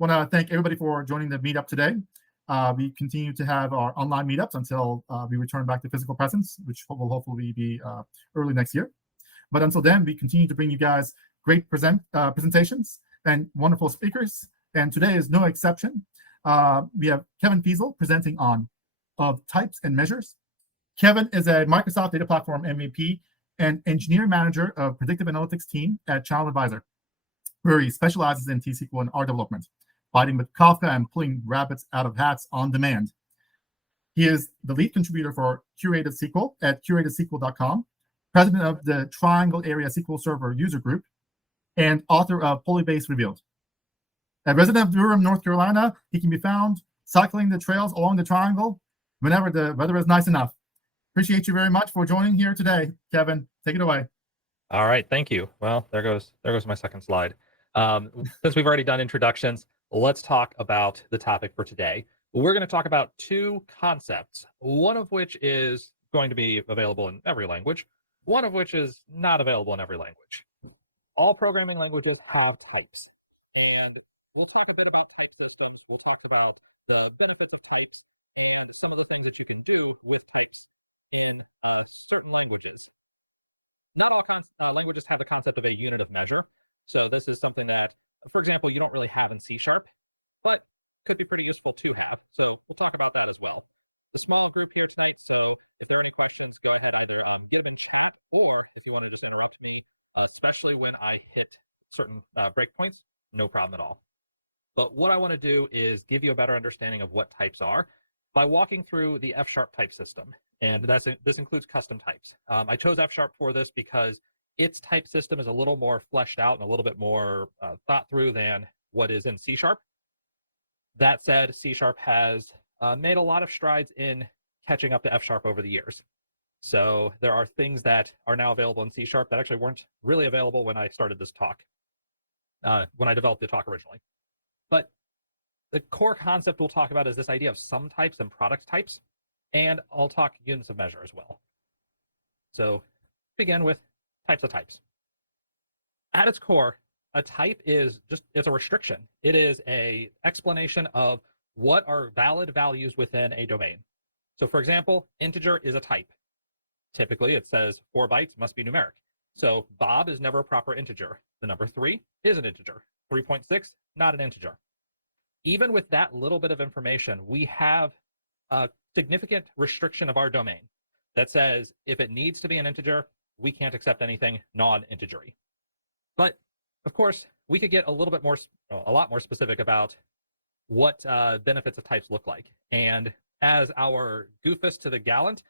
Want to thank everybody for joining the meetup today. We continue to have our online meetups until we return back to physical presence, which will hopefully be early next year. But until then, we continue to bring you guys great presentations and wonderful speakers. And today is no exception. We have Kevin Feasel presenting on types and measures. Kevin is a Microsoft Data Platform MVP and engineer manager of predictive analytics team at Channel Advisor, where he specializes in T-SQL and R development, fighting with Kafka and pulling rabbits out of hats on demand. He is the lead contributor for Curated SQL at curatedSQL.com, president of the Triangle Area SQL Server user group, and author of Polybase Revealed. A resident of Durham, North Carolina, he can be found cycling the trails along the Triangle whenever the weather is nice enough. Appreciate you very much for joining here today, Kevin. Take it away. All right, thank you. Well, there goes my second slide. Since we've already done introductions, let's talk about the topic for today. We're going to talk about two concepts, one of which is going to be available in every language, one of which is not available in every language. All programming languages have types, and we'll talk a bit about type systems. We'll talk about the benefits of types and some of the things that you can do with types in certain languages. Not all languages have the concept of a unit of measure, so this is something that, for example, you don't really have in C#, but could be pretty useful to have, so we'll talk about that as well. It's a small group here tonight, so if there are any questions, go ahead, either get them in chat, or if you want to just interrupt me, especially when I hit certain breakpoints, no problem at all. But what I want to do is give you a better understanding of what types are by walking through the F# type system. And this includes custom types. I chose F# for this because its type system is a little more fleshed out and a little bit more thought through than what is in C#. That said, C# has made a lot of strides in catching up to F# over the years. So there are things that are now available in C# that actually weren't really available when I started this talk, when I developed the talk originally. But the core concept we'll talk about is this idea of sum types and product types. And I'll talk units of measure as well. So begin with types of types. At its core, a type is it's a restriction. It is an explanation of what are valid values within a domain. So for example, integer is a type. Typically, it says 4 bytes must be numeric. So Bob is never a proper integer. The number 3 is an integer. 3.6, not an integer. Even with that little bit of information, we have a significant restriction of our domain that says if it needs to be an integer, we can't accept anything non-integery. But of course, we could get a lot more specific about what benefits of types look like. And as our goofus to the gallant,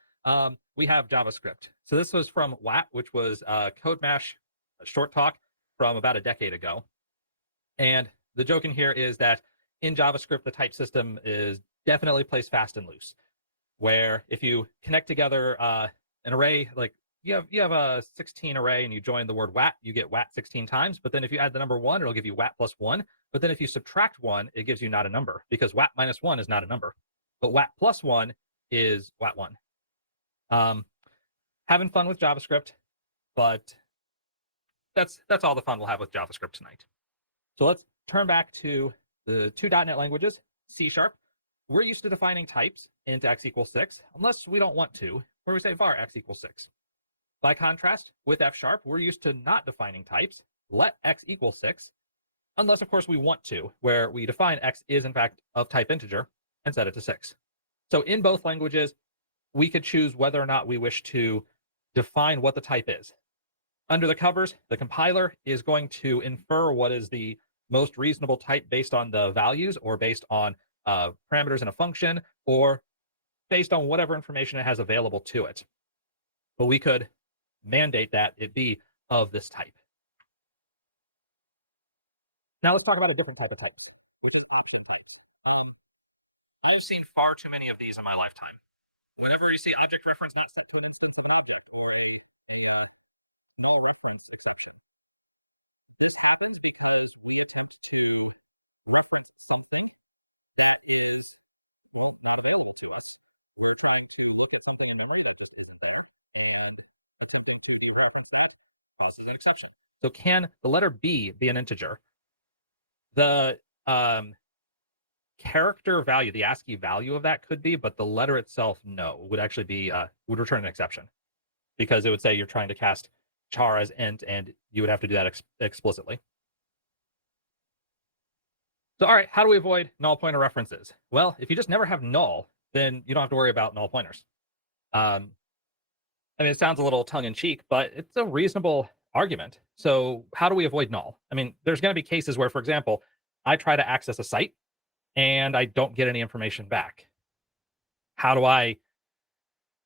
we have JavaScript. So this was from WAT, which was Code Mash short talk from about a decade ago. And the joke in here is that in JavaScript, the type system is definitely plays fast and loose, where if you connect together an array, like you have a 16 array and you join the word WAT, you get WAT 16 times. But then if you add the number 1, it'll give you WAT plus 1. But then if you subtract 1, it gives you not a number, because WAT minus 1 is not a number. But WAT plus 1 is WAT 1. Having fun with JavaScript, but that's all the fun we'll have with JavaScript tonight. So let's turn back to the two .NET languages, C#. We're used to defining types into x equals 6, unless we don't want to, where we say var x equals 6. By contrast, with F#, we're used to not defining types, let x equal 6, unless, of course, we want to, where we define x is, in fact, of type integer and set it to 6. So in both languages, we could choose whether or not we wish to define what the type is. Under the covers, the compiler is going to infer what is the most reasonable type based on the values, or based on parameters in a function, or based on whatever information it has available to it. But we could mandate that it be of this type. Now let's talk about a different type of types, which is option types. I have seen far too many of these in my lifetime. Whenever you see object reference not set to an instance of an object, or a null reference exception, this happens because we attempt to reference something that is, well, not available to us. We're trying to look at something in memory that just isn't there, and attempting to dereference that causes an exception. So can the letter B be an integer? The character value, the ASCII value of that could be, but the letter itself, no, would actually be, would return an exception, because it would say you're trying to cast char as int, and you would have to do that explicitly. So, all right, how do we avoid null pointer references? Well, if you just never have null, then you don't have to worry about null pointers. I mean, it sounds a little tongue-in-cheek, but it's a reasonable argument. So how do we avoid null? I mean, there's going to be cases where, for example, I try to access a site and I don't get any information back. How do I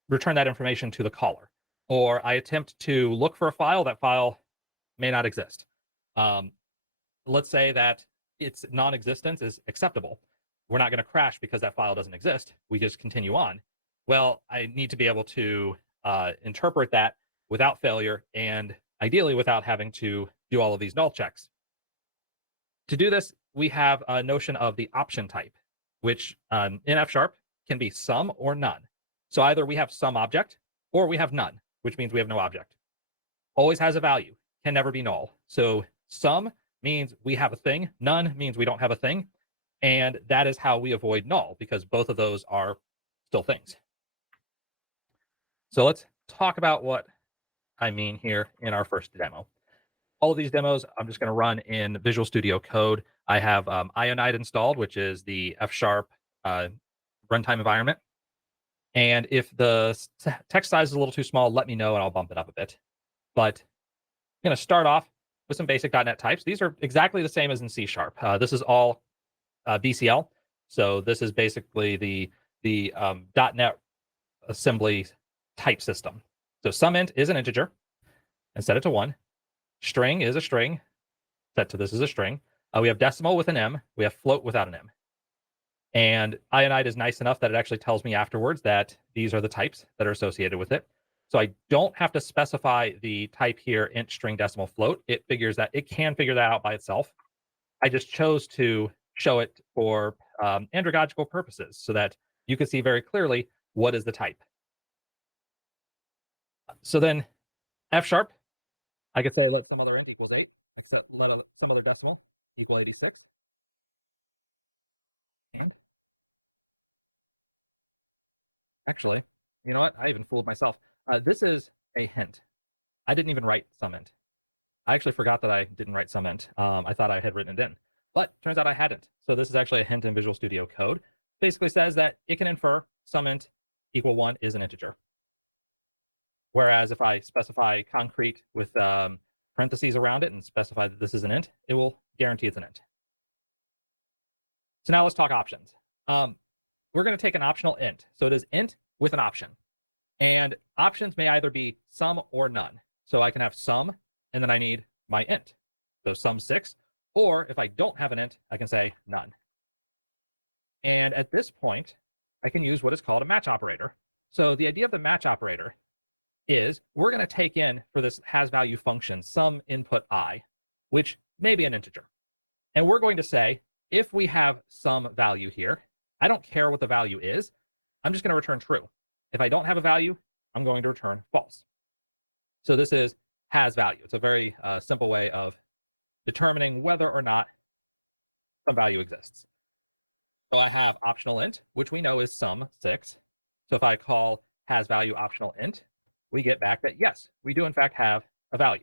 return that information to the caller? Or I attempt to look for a file, that file may not exist. Let's say that its non-existence is acceptable. We're not going to crash because that file doesn't exist. We just continue on. Well, I need to be able to interpret that without failure, and ideally without having to do all of these null checks. To do this, we have a notion of the option type, which in F# can be some or none. So either we have some object or we have none, which means we have no object. Always has a value, can never be null. So some means we have a thing, none means we don't have a thing. And that is how we avoid null, because both of those are still things. So let's talk about what I mean here in our first demo. All of these demos, I'm just going to run in Visual Studio Code. I have IONIDE installed, which is the F# runtime environment. And if the text size is a little too small, let me know and I'll bump it up a bit. But I'm going to start off with some basic .NET types. These are exactly the same as in C#. This is all BCL. So this is basically the .NET assembly type system. So sumInt is an integer, and set it to 1. String is a string, set to this is a string. We have decimal with an M. We have float without an M. And IONIDE is nice enough that it actually tells me afterwards that these are the types that are associated with it. So I don't have to specify the type here, int, string, decimal, float. It can figure that out by itself. I just chose to show it for andragogical purposes so that you can see very clearly what is the type. So then F#, I could say let some other int equals 8, except some other decimal equal 86. And actually, you know what? I even fooled myself. This is a hint. I didn't even write sumInt. I actually forgot that I didn't write sumInt. I thought I had written it in, but turns out I hadn't. So this is actually a hint in Visual Studio Code. Basically says that it can infer sumInt equal 1 is an integer. Whereas if I specify concrete with parentheses around it and specify that this is an int, it will guarantee it's an int. So now let's talk options. We're going to take an optional int. So it is int with an option. And options may either be some or none. So I can have some, and then I need my int. So sum 6. Or if I don't have an int, I can say none. And at this point, I can use what is called a match operator. So the idea of the match operator is we're going to take in for this has-value function some input I, which may be an integer. And we're going to say, if we have some value here, I don't care what the value is, I'm just going to return true. If I don't have a value, I'm going to return false. So this is has-value. It's a very simple way of determining whether or not some value exists. So I have optional int, which we know is sum 6. So if I call has-value optional int, we get back that, yes, we do in fact have a value.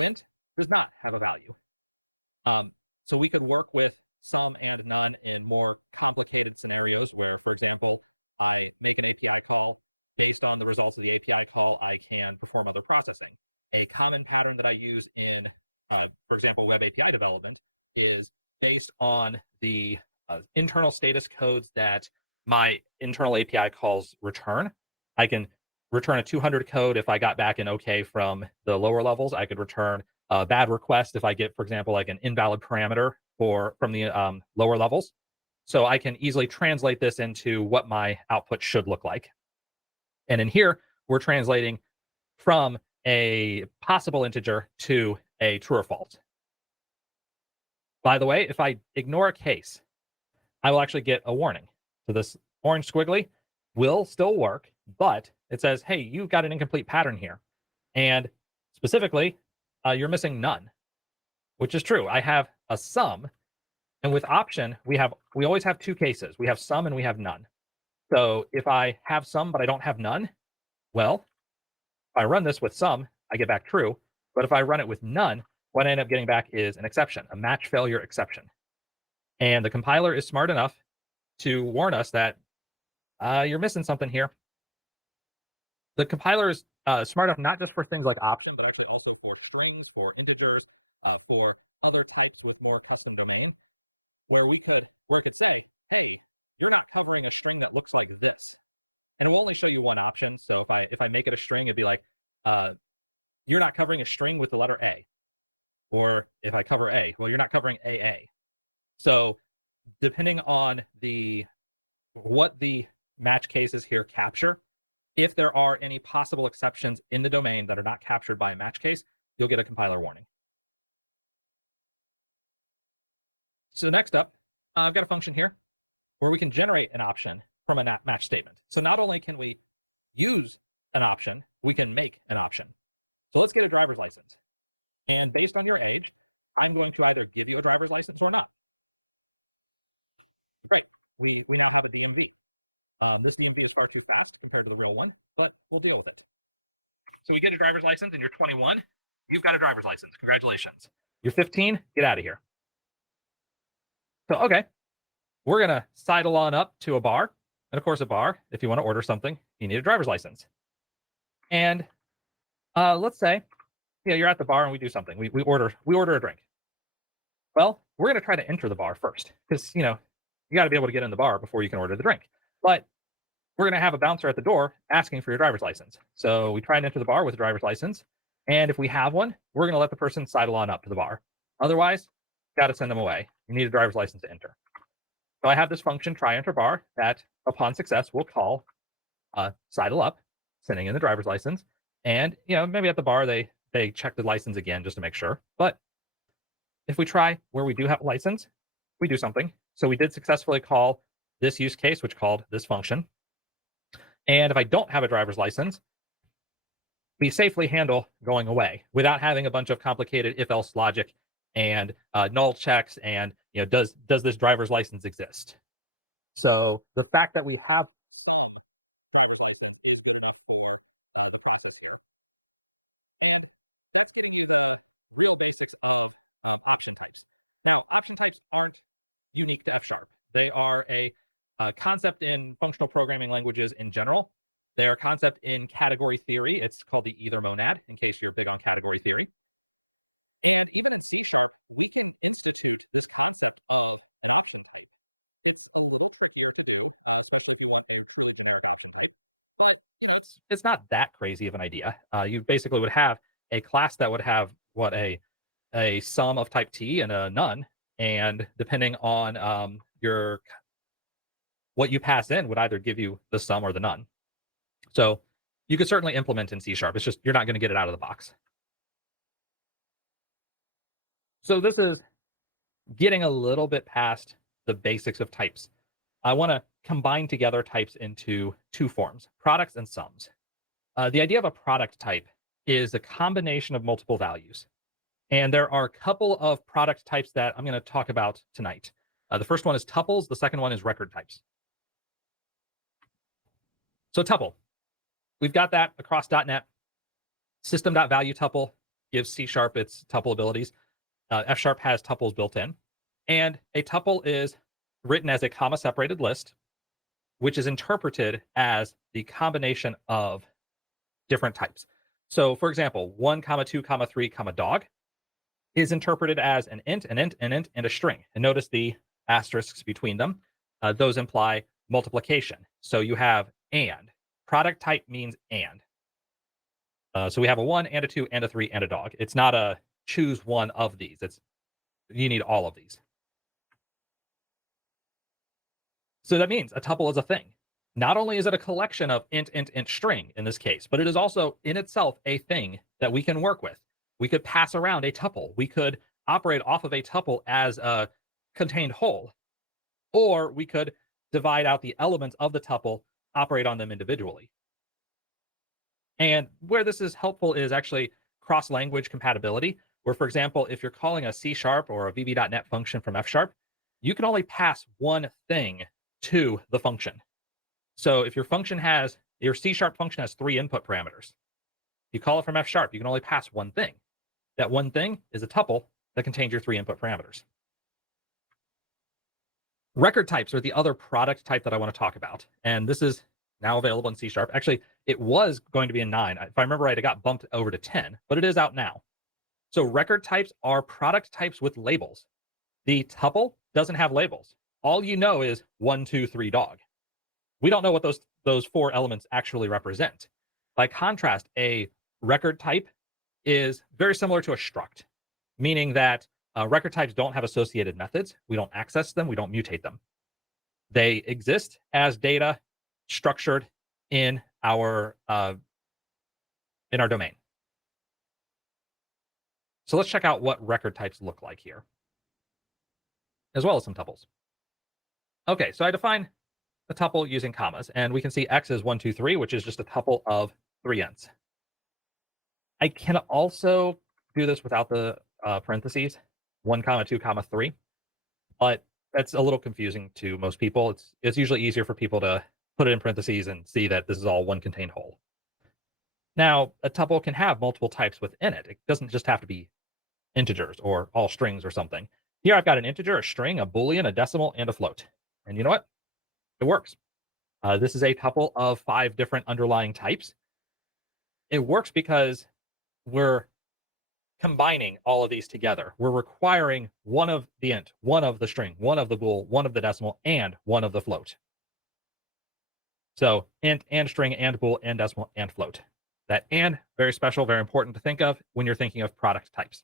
int does not have a value. So we could work with some and none in more complicated scenarios where, for example, I make an API call. Based on the results of the API call, I can perform other processing. A common pattern that I use in, for example, web API development is based on the internal status codes that my internal API calls return. I can return a 200 code if I got back an OK from the lower levels. I could return a bad request if I get, for example, like an invalid parameter from the lower levels. So I can easily translate this into what my output should look like. And in here, we're translating from a possible integer to a true or false. By the way, if I ignore a case, I will actually get a warning. So this orange squiggly will still work, but it says, hey, you got an incomplete pattern here. And specifically, you're missing none, which is true. I have a sum, And with option, we always have two cases. We have some and we have none. So if I have some, but I don't have none, well, if I run this with some, I get back true. But if I run it with none, what I end up getting back is an exception, a match failure exception. And the compiler is smart enough to warn us that you're missing something here. The compiler is smart enough not just for things like option, but actually also for strings, for integers, for other types with more custom domain, where it could say, hey, you're not covering a string that looks like this. And it will only show you one option. So if I make it a string, it'd be like, you're not covering a string with the letter A. Or if I cover A, well, you're not covering AA. So depending on what the match cases here capture, if there are any possible exceptions in the domain that are not captured by a match case, you'll get a compiler warning. So next up, I'll get a function here where we can generate an option from a match statement. So not only can we use an option, we can make an option. So let's get a driver's license. And based on your age, I'm going to either give you a driver's license or not. Great. We now have a DMV. This DMV is far too fast compared to the real one, but we'll deal with it. So we get a driver's license and you're 21. You've got a driver's license. Congratulations. You're 15. Get out of here. So, okay. We're going to sidle on up to a bar. And of course, a bar, if you want to order something, you need a driver's license. And let's say, you're at the bar and we do something. We order a drink. Well, we're going to try to enter the bar first because, you got to be able to get in the bar before you can order the drink. But we're going to have a bouncer at the door asking for your driver's license. So we try and enter the bar with a driver's license. And if we have one, we're going to let the person sidle on up to the bar. Otherwise, got to send them away. You need a driver's license to enter. So I have this function, try enter bar, that upon success will call sidle up, sending in the driver's license. And, maybe at the bar, they check the license again just to make sure. But if we try where we do have a license, we do something. So we did successfully call this use case, which called this function. And if I don't have a driver's license, we safely handle going away without having a bunch of complicated if-else logic and null checks and, does this driver's license exist? So the fact that we have driver's license is good for the process here. And let's get into real basics of option types. Now, option types aren't really that smart. They are a concept in functional programming languages in general. They are concept in category theory. It's called the either moment in case you've been on category theory. And even in C#, we can institute this concept of an option type. It's a little trickier to do once you include an option type. But it's not that crazy of an idea. You basically would have a class that would have a sum of type T and a none, and depending on what you pass in would either give you the sum or the none. So you could certainly implement in C#. It's just you're not going to get it out of the box. So this is getting a little bit past the basics of types. I want to combine together types into two forms, products and sums. The idea of a product type is a combination of multiple values. And there are a couple of product types that I'm going to talk about tonight. The first one is tuples. The second one is record types. So tuple, we've got that across .NET. System.value tuple gives C# its tuple abilities. F# has tuples built in. And a tuple is written as a comma-separated list, which is interpreted as the combination of different types. So, for example, 1, 2, 3, dog is interpreted as an int, an int, an int, and a string. And notice the asterisks between them. Those imply multiplication. So you have and. Product type means and. So we have a 1 and a 2 and a 3 and a dog. It's not a choose one of these. You need all of these. So that means a tuple is a thing. Not only is it a collection of int, int, int string in this case, but it is also in itself a thing that we can work with. We could pass around a tuple. We could operate off of a tuple as a contained whole, or we could divide out the elements of the tuple, operate on them individually. And where this is helpful is actually cross-language compatibility, where, for example, if you're calling a C# or a VB.NET function from F#, you can only pass one thing to the function. So if your C# function has 3 input parameters, you call it from F#, you can only pass one thing. That one thing is a tuple that contains your 3 input parameters. Record types are the other product type that I want to talk about. And this is now available in C#. Actually, it was going to be in 9. If I remember right, it got bumped over to 10, but it is out now. So record types are product types with labels. The tuple doesn't have labels. All you know is 1, 2, 3 dog. We don't know what those 4 elements actually represent. By contrast, a record type is very similar to a struct, meaning that record types don't have associated methods. We don't access them. We don't mutate them. They exist as data structured in our domain. So let's check out what record types look like here, as well as some tuples. Okay, so I define a tuple using commas, and we can see x is 1, 2, 3, which is just a tuple of 3 ints. I can also do this without the parentheses, 1, 2, 3, but that's a little confusing to most people. It's usually easier for people to put it in parentheses and see that this is all one contained whole. Now, a tuple can have multiple types within it. It doesn't just have to be integers or all strings or something. Here I've got an integer, a string, a boolean, a decimal, and a float. And you know what? It works. This is a tuple of 5 different underlying types. It works because we're combining all of these together. We're requiring one of the int, one of the string, one of the bool, one of the decimal, and one of the float. So int and string and bool and decimal and float. That and, very special, very important to think of when you're thinking of product types.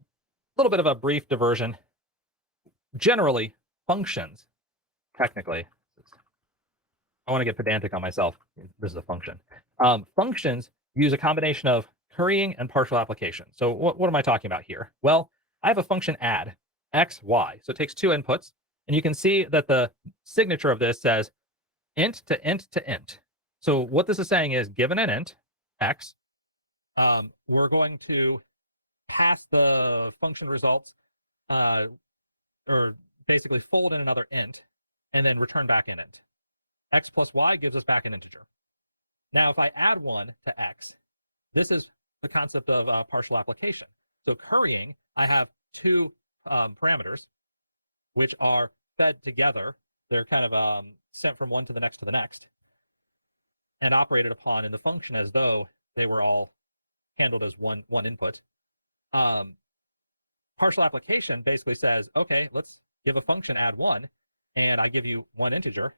A little bit of a brief diversion. Generally, functions, technically, I want to get pedantic on myself. This is a function. Functions use a combination of currying and partial application. So what am I talking about here? Well, I have a function add, x, y. So it takes 2 inputs. And you can see that the signature of this says int to int to int. So what this is saying is, given an int, x, we're going to pass the function results, or basically fold in another int, and then return back an int. X plus y gives us back an integer. Now, if I add 1 to x, this is the concept of partial application. So currying, I have 2 parameters, which are fed together. They're kind of sent from one to the next, and operated upon in the function as though they were all handled as one input. Partial application basically says, okay, let's give a function add 1, and I give you one integer,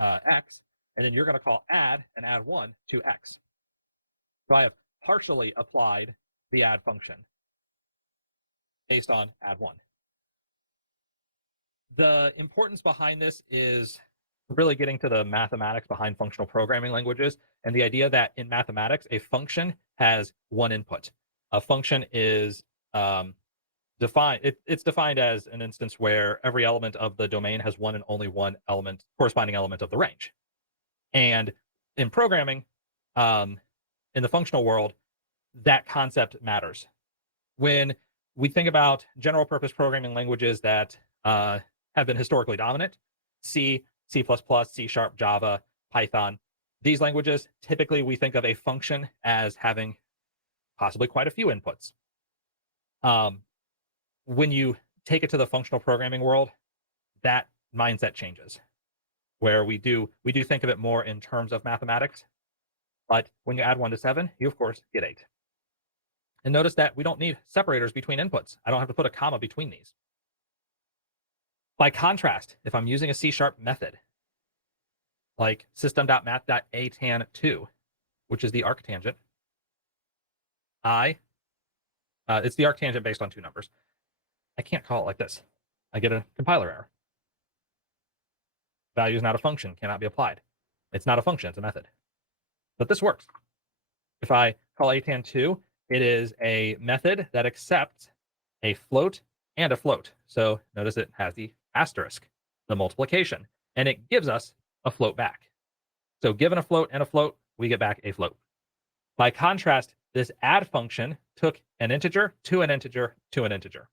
x, and then you're going to call add and add 1 to x. So I have partially applied the add function based on add 1. The importance behind this is really getting to the mathematics behind functional programming languages, and the idea that in mathematics, a function has one input. A function is defined. It's defined as an instance where every element of the domain has one and only one corresponding element of the range. And in programming, in the functional world, that concept matters. When we think about general purpose programming languages that have been historically dominant, C, C++, C#, Java, Python, these languages, typically we think of a function as having possibly quite a few inputs. When you take it to the functional programming world, that mindset changes, where we do think of it more in terms of mathematics. But when you add 1 to 7, you of course get 8. And notice that we don't need separators between inputs. I don't have to put a comma between these. By contrast, if I'm using a C# method, like system.math.atan2, which is the arctangent, it's the arctangent based on 2 numbers. I can't call it like this. I get a compiler error. Value is not a function, cannot be applied. It's not a function, it's a method. But this works. If I call atan2, it is a method that accepts a float and a float. So notice it has the asterisk, the multiplication, and it gives us a float back. So given a float and a float, we get back a float. By contrast, this add function took an integer to an integer to an integer.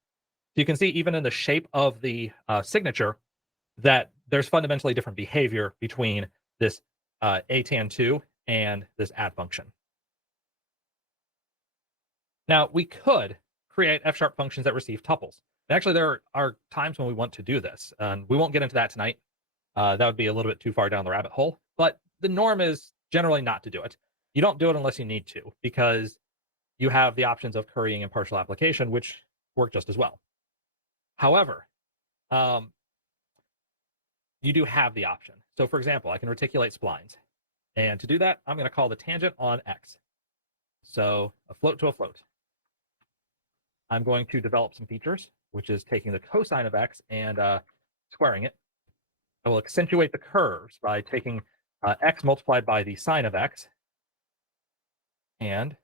you can see even in the shape of the signature that there's fundamentally different behavior between this atan2 and this add function. Now, we could create F# functions that receive tuples. And actually, there are times when we want to do this. And we won't get into that tonight. That would be a little bit too far down the rabbit hole. But the norm is generally not to do it. You don't do it unless you need to, because you have the options of currying and partial application, which work just as well. However, you do have the option. So for example, I can reticulate splines. And to do that, I'm going to call the tangent on x. So a float to a float. I'm going to develop some features, which is taking the cosine of x and squaring it. I will accentuate the curves by taking x multiplied by the sine of x and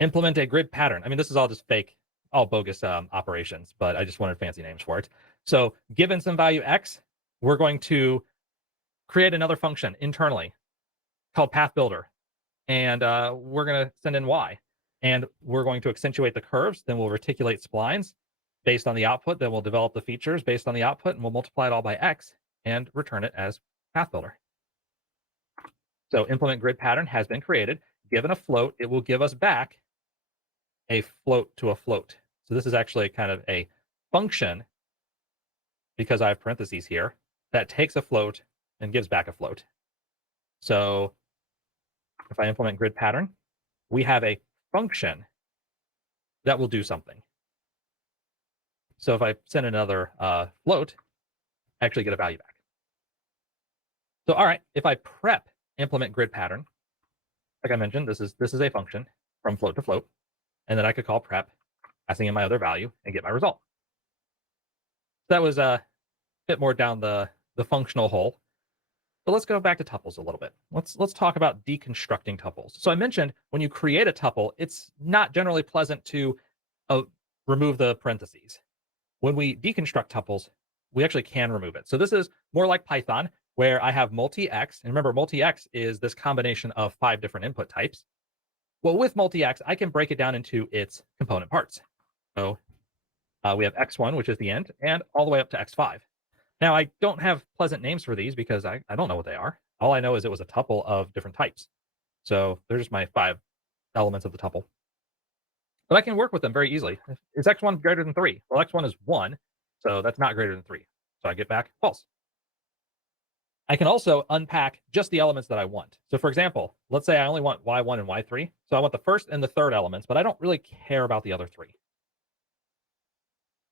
implement a grid pattern. I mean, this is all just fake, all bogus operations, but I just wanted fancy names for it. So given some value x, we're going to create another function internally called path builder. And we're going to send in y. And we're going to accentuate the curves. Then we'll reticulate splines based on the output. Then we'll develop the features based on the output. And we'll multiply it all by x and return it as path builder. So implement grid pattern has been created. Given a float, it will give us back a float to a float. So this is actually kind of a function, because I have parentheses here, that takes a float and gives back a float. So if I implement grid pattern, we have a function that will do something. So if I send another float, I actually get a value back. So all right, if I prep implement grid pattern, like I mentioned, this is a function from float to float, and then I could call prep, passing in my other value, and get my result. That was a bit more down the functional hole. But let's go back to tuples a little bit. Let's talk about deconstructing tuples. So I mentioned when you create a tuple, it's not generally pleasant to remove the parentheses. When we deconstruct tuples, we actually can remove it. So this is more like Python, where I have multi-x. And remember, multi-x is this combination of 5 different input types. Well, with multi-x, I can break it down into its component parts. So we have x1, which is the end, and all the way up to x5. Now, I don't have pleasant names for these because I don't know what they are. All I know is it was a tuple of different types. So they're just my 5 elements of the tuple. But I can work with them very easily. Is x1 greater than 3? Well, x1 is 1, so that's not greater than 3. So I get back false. I can also unpack just the elements that I want. So for example, let's say I only want y1 and y3. So I want the first and the third elements, but I don't really care about the other 3.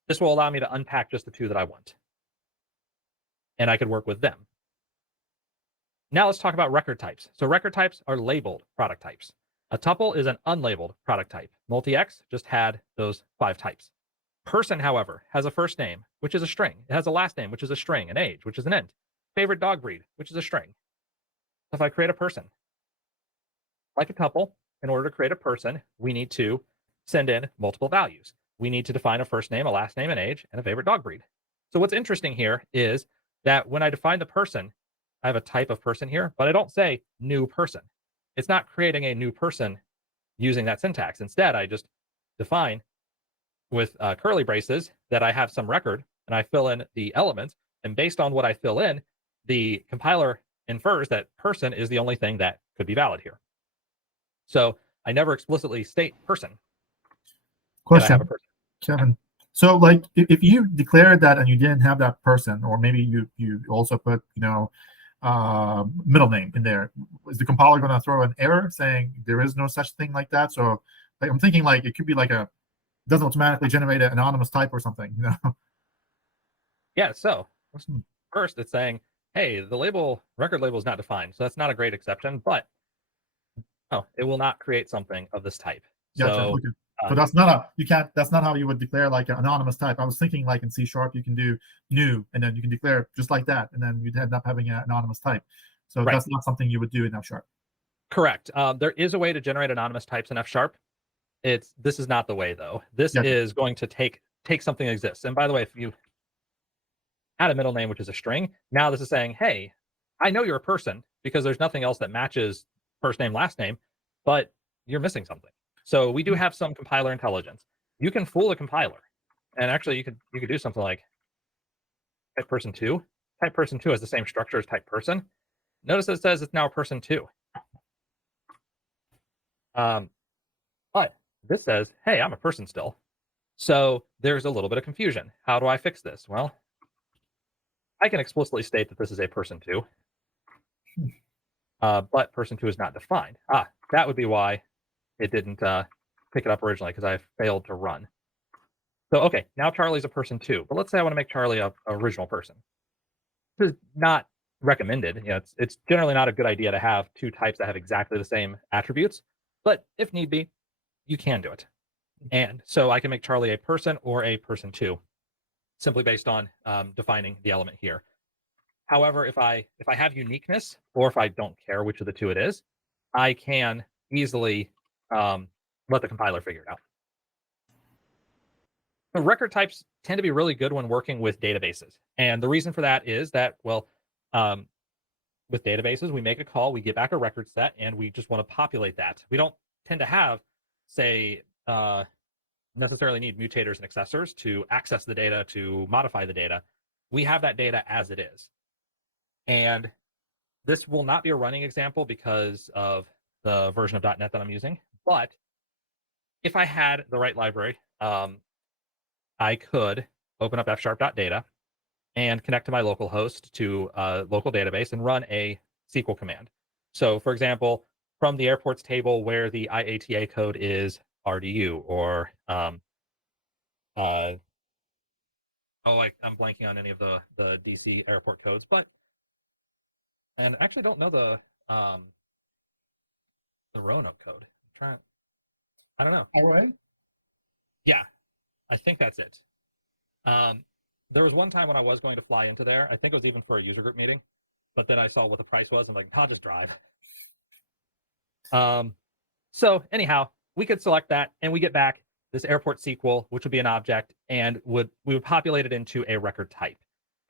This will allow me to unpack just the 2 that I want. And I could work with them. Now let's talk about record types. So record types are labeled product types. A tuple is an unlabeled product type. Multi-x just had those 5 types. Person, however, has a first name, which is a string. It has a last name, which is a string, an age, which is an int. Favorite dog breed, which is a string. If I create a person, like a tuple, in order to create a person, we need to send in multiple values. We need to define a first name, a last name, an age, and a favorite dog breed. So what's interesting here is that when I define the person, I have a type of person here, but I don't say new person. It's not creating a new person using that syntax. Instead, I just define with curly braces that I have some record, and I fill in the elements. And based on what I fill in, the compiler infers that person is the only thing that could be valid here. So I never explicitly state person. Question, Kevin. So like if you declared that and you didn't have that person, or maybe you also put, middle name in there, is the compiler going to throw an error saying there is no such thing like that? So like, I'm thinking like it could be like doesn't automatically generate an anonymous type or something, Yeah, so first it's saying, hey, the record label is not defined. So that's not a great exception, but it will not create something of this type. Gotcha. So, okay. So that's not that's not how you would declare like an anonymous type. I was thinking like in C# you can do new, and then you can declare just like that, and then you'd end up having an anonymous type. So right. That's not something you would do in F#. Correct. There is a way to generate anonymous types in F#. This is not the way though. This is going to take something that exists. And by the way, if you add a middle name, which is a string, now this is saying, hey, I know you're a person because there's nothing else that matches first name, last name, but you're missing something. So we do have some compiler intelligence. You can fool a compiler And actually, you could do something like type person 2. Type person 2 has the same structure as type person. Notice it says it's now person 2. But this says, hey, I'm a person still. So there's a little bit of confusion. How do I fix this? Well, I can explicitly state that this is a person 2, but person 2 is not defined. That would be why it didn't pick it up originally, because I failed to run. So, okay, now Charlie's a person 2, but let's say I want to make Charlie a original person. This is not recommended. You know, it's generally not a good idea to have two types that have exactly the same attributes, but if need be, you can do it. And so I can make Charlie a person or a person 2, simply based on defining the element here. However, if I have uniqueness, or if I don't care which of the two it is, I can easily let the compiler figure it out. The record types tend to be really good when working with databases. And the reason for that is that, well, with databases, we make a call, we get back a record set, and we just want to populate that. We don't tend to have, say, necessarily need mutators and accessors to access the data, to modify the data. We have that data as it is. And this will not be a running example because of the version of .NET that I'm using. But if I had the right library, I could open up f#.data and connect to my local host to a local database and run a SQL command. So, for example, from the airports table where the IATA code is RDU, or I'm blanking on any of the DC airport codes, and I actually don't know the RVNUG code. I don't know. All right. Yeah, I think that's it. There was one time when I was going to fly into there. I think it was even for a user group meeting, but then I saw what the price was. I'm like, I'll just drive. So anyhow, we could select that, and we get back this airport SQL, which would be an object, and we would populate it into a record type.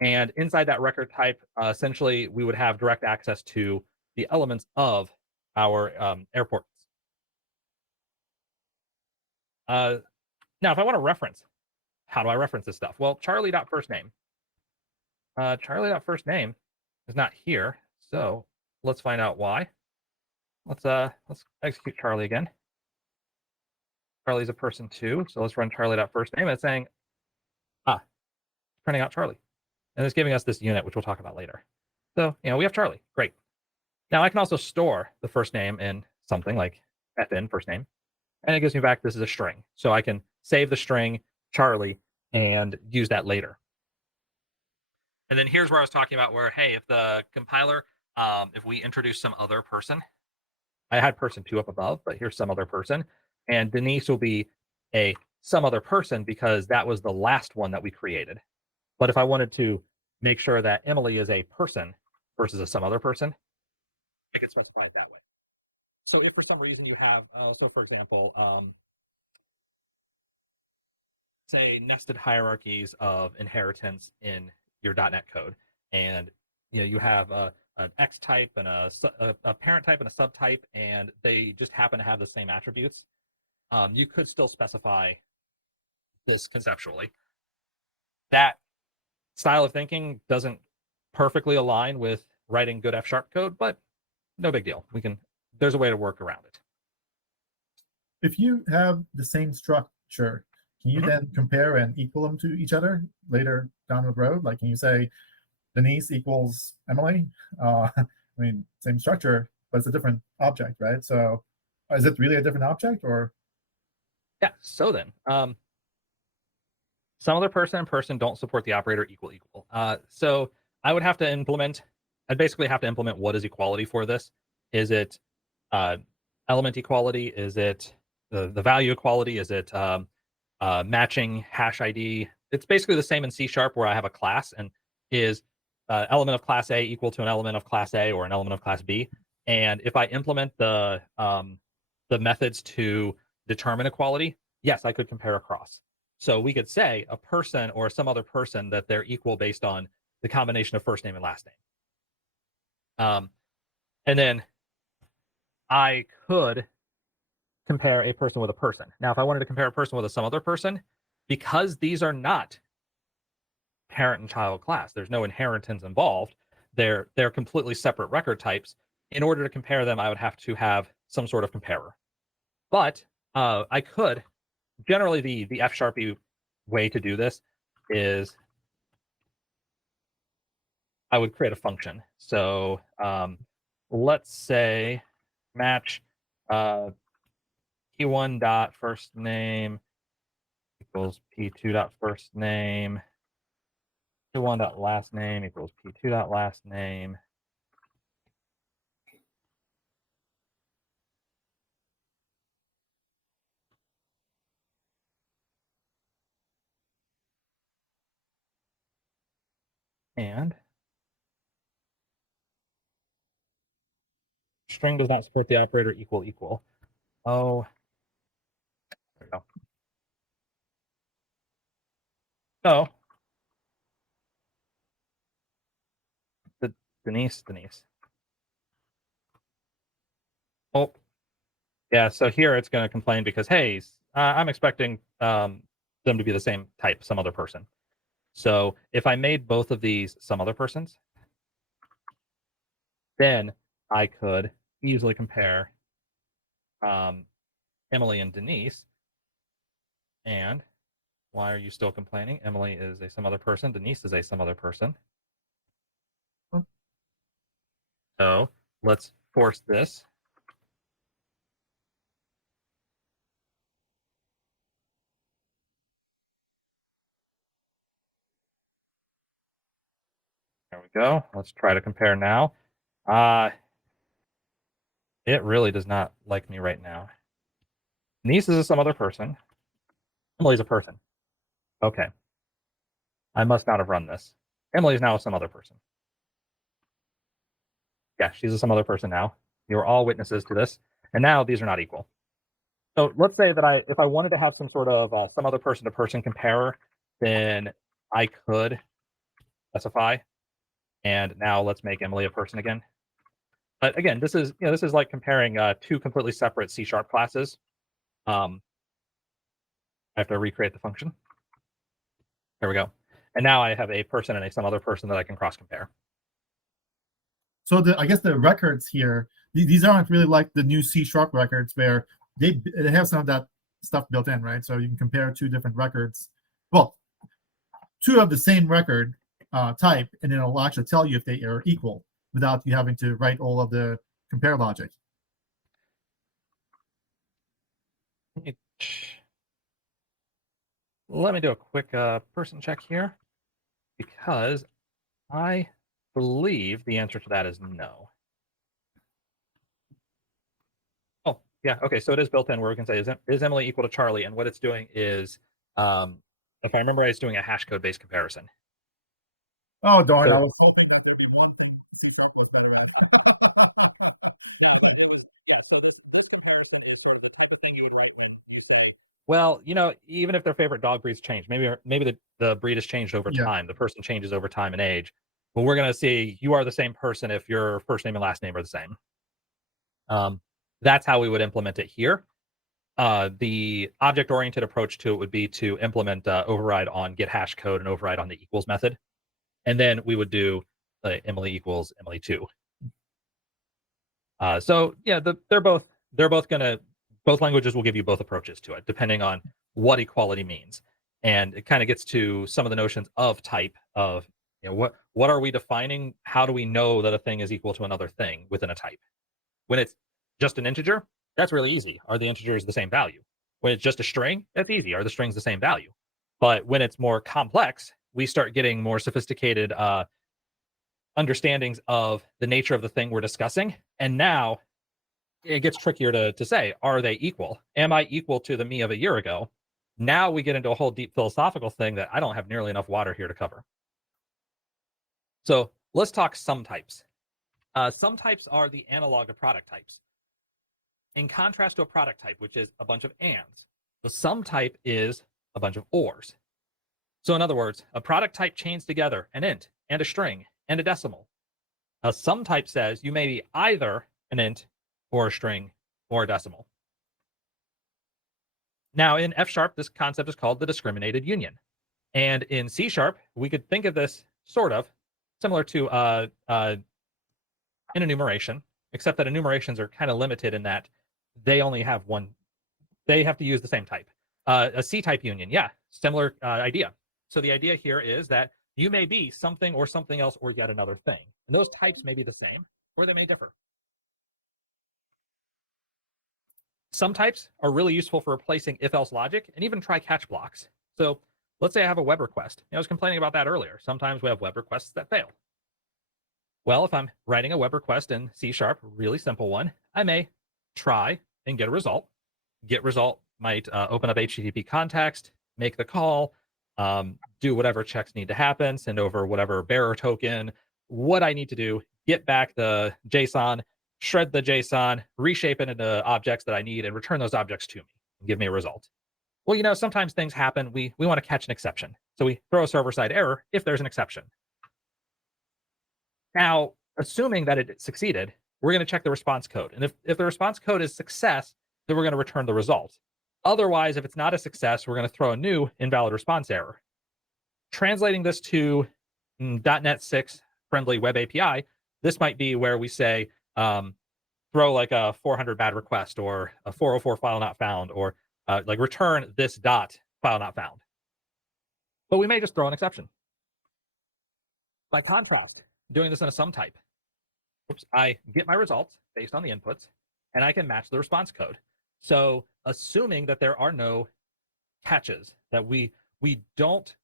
And inside that record type, essentially, we would have direct access to the elements of our airports. Now, if I want to reference, how do I reference this stuff? Well, Charlie.firstname. Charlie.firstname is not here, so let's find out why. Let's execute Charlie again. Charlie's a person 2, so let's run Charlie.firstname, and it's saying, printing out Charlie. And it's giving us this unit, which we'll talk about later. So, we have Charlie. Great. Now I can also store the first name in something like FN first name, and it gives me back this is a string. So I can save the string Charlie and use that later. And then here's where I was talking about where, hey, if the compiler, if we introduce some other person, I had person 2 up above, but here's some other person, and Denise will be a some other person because that was the last one that we created. But if I wanted to make sure that Emily is a person versus a some other person, I could specify it that way. So if for some reason you have, so for example, say nested hierarchies of inheritance in your .NET code, and you have an X type and a parent type and a subtype, and they just happen to have the same attributes, you could still specify this conceptually. That style of thinking doesn't perfectly align with writing good F# code, but no big deal. There's a way to work around it. If you have the same structure, can you then compare and equal them to each other later down the road? Like, can you say Denise equals Emily? Same structure, but it's a different object, right? So is it really a different object, or? Yeah, so then, some other person and person don't support the operator equal. So I would have to implement, I'd basically have to implement what is equality for this. Is it element equality? Is it the value equality? Is it matching hash ID? It's basically the same in C# where I have a class, and is element of class A equal to an element of class A or an element of class B. And if I implement the methods to determine equality, yes, I could compare across. So we could say a person or some other person that they're equal based on the combination of first name and last name. And then I could compare a person with a person. Now, if I wanted to compare a person with some other person, because these are not parent and child class, there's no inheritance involved. They're completely separate record types. In order to compare them, I would have to have some sort of comparer. But I could, generally the F# way to do this is I would create a function. So let's say match p1 dot first name equals p2 dot first name, p1 dot last name equals p2 dot last name. And string does not support the operator equal equal. Oh, there we go. So Denise. Oh, yeah. So here it's going to complain because, hey, I'm expecting them to be the same type, some other person. So if I made both of these some other persons, then I could easily compare Emily and Denise. And why are you still complaining? Emily is a some other person. Denise is a some other person. So let's force this. There we go. Let's try to compare now. It really does not like me right now. Denise is some other person. Emily's a person. Okay. I must not have run this. Emily is now some other person. Yeah, she's a some other person now. You're all witnesses to this. And now these are not equal. So let's say that if I wanted to have some sort of some other person to person comparer, then I could specify. And now let's make Emily a person again. But again, this is like comparing two completely separate C# classes. I have to recreate the function. There we go. And now I have a person and some other person that I can cross compare. So I guess the records here, these aren't really like the new C# records where they have some of that stuff built in, right? So you can compare two different records. Well, two of the same record type, and then it'll actually tell you if they are equal without you having to write all of the compare logic. Let me do a quick person check here, because I believe the answer to that is no. Oh, yeah. Okay, so it is built in where we can say, is Emily equal to Charlie? And what it's doing is, if I remember right, it's doing a hash code based comparison. Oh, darn. So, I was hoping that there'd be one thing C# was better on. yeah, so this comparison is sort of the type of thing you would write when you say, well, even if their favorite dog breeds change, maybe the breed has changed over time, the person changes over time and age. But we're going to see you are the same person if your first name and last name are the same. That's how we would implement it here. The object-oriented approach to it would be to implement override on get hash code and override on the equals method. And then we would do Emily equals Emily 2. So yeah, both languages will give you both approaches to it, depending on what equality means. And it kind of gets to some of the notions of type of, what are we defining? How do we know that a thing is equal to another thing within a type? When it's just an integer, that's really easy. Are the integers the same value? When it's just a string, that's easy. Are the strings the same value? But when it's more complex, we start getting more sophisticated understandings of the nature of the thing we're discussing. And now it gets trickier to say, are they equal? Am I equal to the me of a year ago? Now we get into a whole deep philosophical thing that I don't have nearly enough water here to cover. So let's talk sum types. Sum types are the analog to product types. In contrast to a product type, which is a bunch of ands, the sum type is a bunch of ors. So in other words, a product type chains together an int and a string and a decimal. A sum type says you may be either an int or a string or a decimal. Now in F#, this concept is called the discriminated union. And in C#, we could think of this sort of similar to an enumeration, except that enumerations are kind of limited in that they only have one, they have to use the same type. A C-type union, yeah, similar idea. So the idea here is that you may be something or something else or yet another thing. And those types may be the same or they may differ. Some types are really useful for replacing if-else logic and even try-catch blocks. So let's say I have a web request. I was complaining about that earlier. Sometimes we have web requests that fail. Well, if I'm writing a web request in C#, really simple one, I may try and get a result. Get result might open up HTTP context, make the call, do whatever checks need to happen, send over whatever bearer token, what I need to do, get back the JSON, shred the JSON, reshape it into objects that I need, and return those objects to me and give me a result. Well, sometimes things happen. We want to catch an exception. So we throw a server-side error if there's an exception. Now, assuming that it succeeded, we're going to check the response code. And if the response code is success, then we're going to return the result. Otherwise, if it's not a success, we're going to throw a new invalid response error. Translating this to .NET 6 friendly web API, this might be where we say, throw like a 400 bad request or a 404 file not found, or like return this dot file not found. But we may just throw an exception. By contrast, doing this in a sum type, I get my results based on the inputs, and I can match the response code. So assuming that there are no catches, that we don't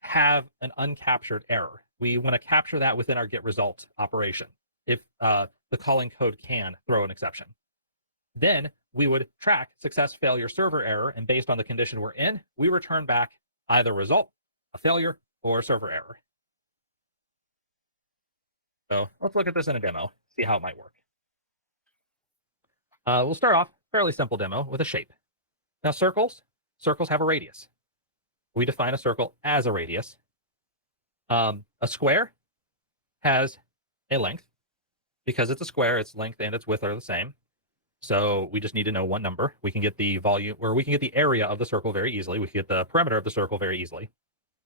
have an uncaptured error, we want to capture that within our get result operation if the calling code can throw an exception. Then we would track success, failure, server error, and based on the condition we're in, we return back either result, a failure, or a server error. So let's look at this in a demo, see how it might work. We'll start off fairly simple demo with a shape. Now circles have a radius. We define a circle as a radius. A square has a length. Because it's a square, its length and its width are the same. So we just need to know one number. We can get the volume, or we can get the area of the circle very easily. We can get the perimeter of the circle very easily.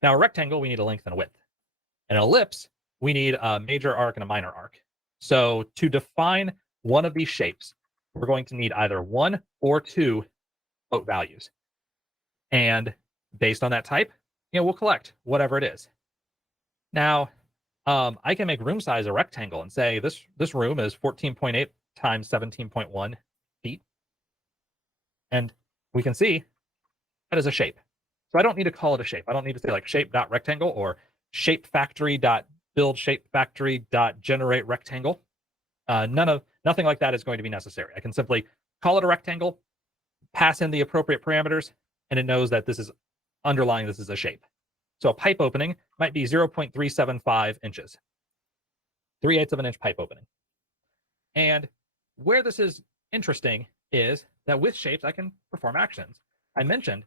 Now a rectangle, we need a length and a width. An ellipse, we need a major arc and a minor arc. So to define one of these shapes, we're going to need either 1 or 2 float values. And based on that type, we'll collect whatever it is. Now, I can make room size a rectangle and say this room is 14.8 times 17.1 feet. And we can see that is a shape. So I don't need to call it a shape. I don't need to say like shape.rectangle or shapefactory.buildshapefactory.generate rectangle. Nothing like that is going to be necessary. I can simply call it a rectangle, pass in the appropriate parameters, and it knows that this is underlying this is a shape. So a pipe opening might be 0.375 inches, 3/8 of an inch pipe opening. And where this is interesting is that with shapes, I can perform actions. I mentioned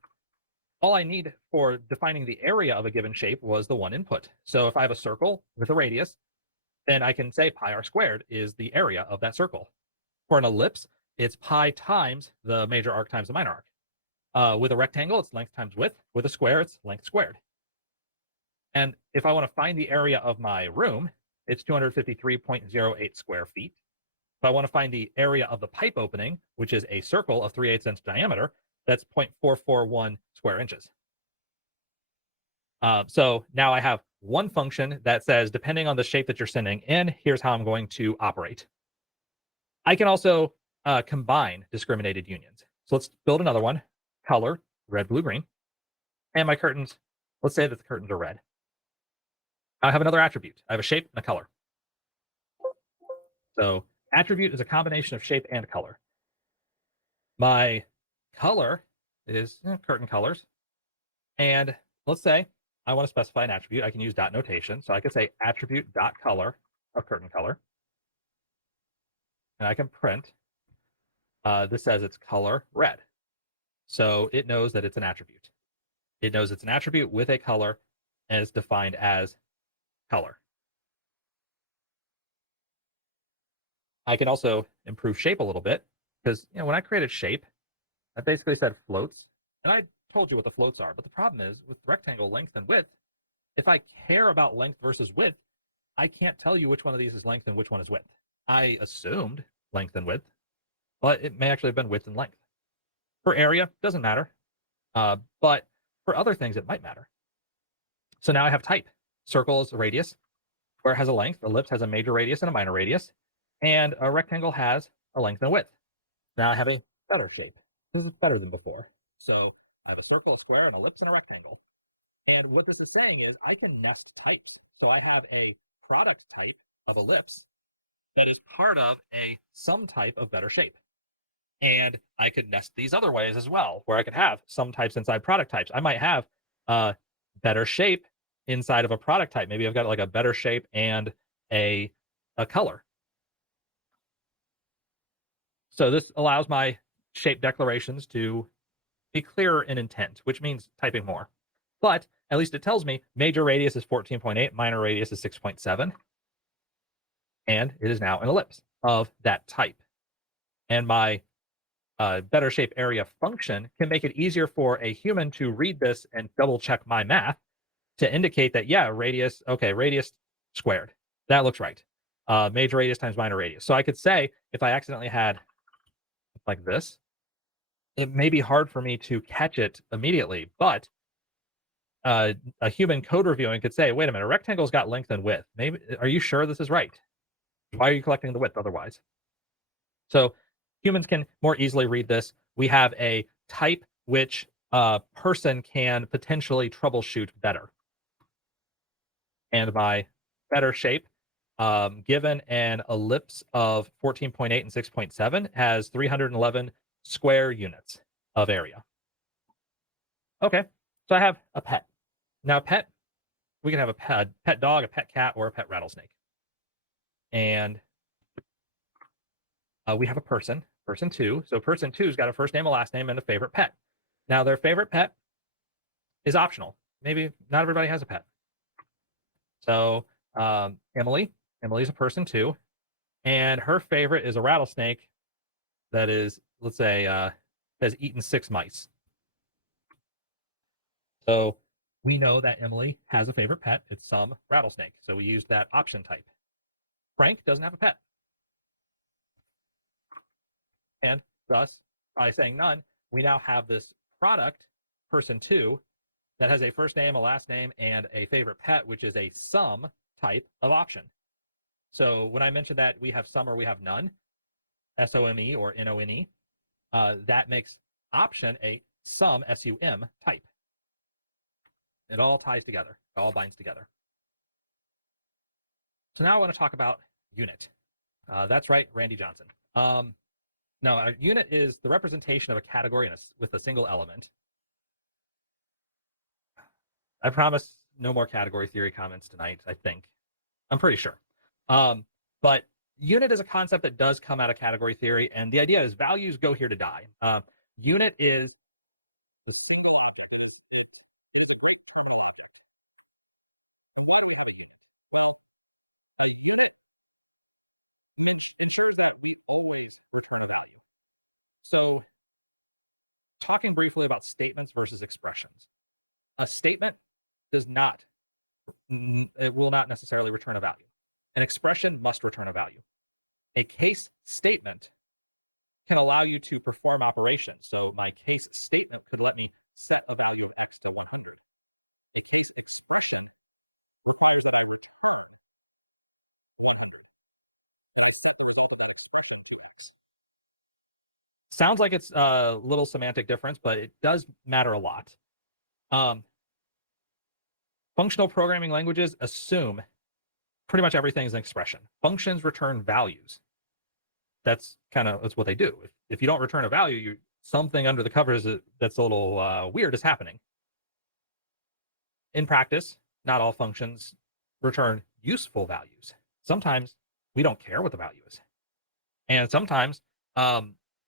all I need for defining the area of a given shape was the one input. So if I have a circle with a radius, then I can say pi r squared is the area of that circle. For an ellipse, it's pi times the major arc times the minor arc. With a rectangle, it's length times width. With a square, it's length squared. And if I want to find the area of my room, it's 253.08 square feet. If I want to find the area of the pipe opening, which is a circle of 3/8 inch diameter, that's 0.441 square inches. So now I have one function that says, depending on the shape that you're sending in, here's how I'm going to operate. I can also combine discriminated unions. So let's build another one, color, red, blue, green. And my curtains, let's say that the curtains are red. I have another attribute. I have a shape and a color. So attribute is a combination of shape and color. My color is curtain colors. And let's say I want to specify an attribute. I can use dot notation. So I could say attribute dot color of curtain color. And I can print. This says it's color red. So it knows that it's an attribute. It knows it's an attribute with a color and it's defined as color. I can also improve shape a little bit because when I created shape, I basically said floats And I told you what the floats are, but the problem is with rectangle length and width, if I care about length versus width, I can't tell you which one of these is length and which one is width. I assumed length and width, but it may actually have been width and length. For area, doesn't matter. But for other things, it might matter. So now I have type. Circle is a radius, square has a length, ellipse has a major radius and a minor radius, and a rectangle has a length and a width. Now I have a better shape. This is better than before. So I have a circle, a square, an ellipse, and a rectangle. And what this is saying is I can nest types. So I have a product type of ellipse that is part of a sum type of better shape. And I could nest these other ways as well, where I could have sum types inside product types. I might have a better shape inside of a product type. Maybe I've got like a better shape and a color. So this allows my shape declarations to be clearer in intent, which means typing more. But at least it tells me major radius is 14.8, minor radius is 6.7, and it is now an ellipse of that type. And my better shape area function can make it easier for a human to read this and double check my math to indicate that, yeah, radius, okay, radius squared. That looks right. Major radius times minor radius. So I could say if I accidentally had like this, it may be hard for me to catch it immediately, but a human code reviewing could say, wait a minute, a rectangle's got length and width. Maybe, are you sure this is right? Why are you collecting the width otherwise? So humans can more easily read this. We have a type which a person can potentially troubleshoot better. And my better shape, given an ellipse of 14.8 and 6.7, has 311 square units of area. Okay, so I have a pet. Now, pet, we can have a pet dog, a pet cat, or a pet rattlesnake. And we have a person 2. So person 2's got a first name, a last name, and a favorite pet. Now, their favorite pet is optional. Maybe not everybody has a pet. So Emily's a person 2, and her favorite is a rattlesnake that is, let's say, has eaten 6 mice. So we know that Emily has a favorite pet. It's some rattlesnake. So we use that option type. Frank doesn't have a pet. And thus, by saying none, we now have this product, person 2, that has a first name, a last name, and a favorite pet, which is a sum type of option. So when I mentioned that we have some or we have none, SOME or NONE, that makes option a sum, SUM type. It all ties together. It all binds together. So now I want to talk about unit. That's right, Randy Johnson. Now, our unit is the representation of a category with a single element. I promise no more category theory comments tonight, I think. I'm pretty sure. But unit is a concept that does come out of category theory, and the idea is values go here to die. Unit is sounds like it's a little semantic difference, but it does matter a lot. Functional programming languages assume pretty much everything is an expression. Functions return values. That's what they do. If you don't return a value, something under the covers that's a little weird is happening. In practice, not all functions return useful values. Sometimes we don't care what the value is. And sometimes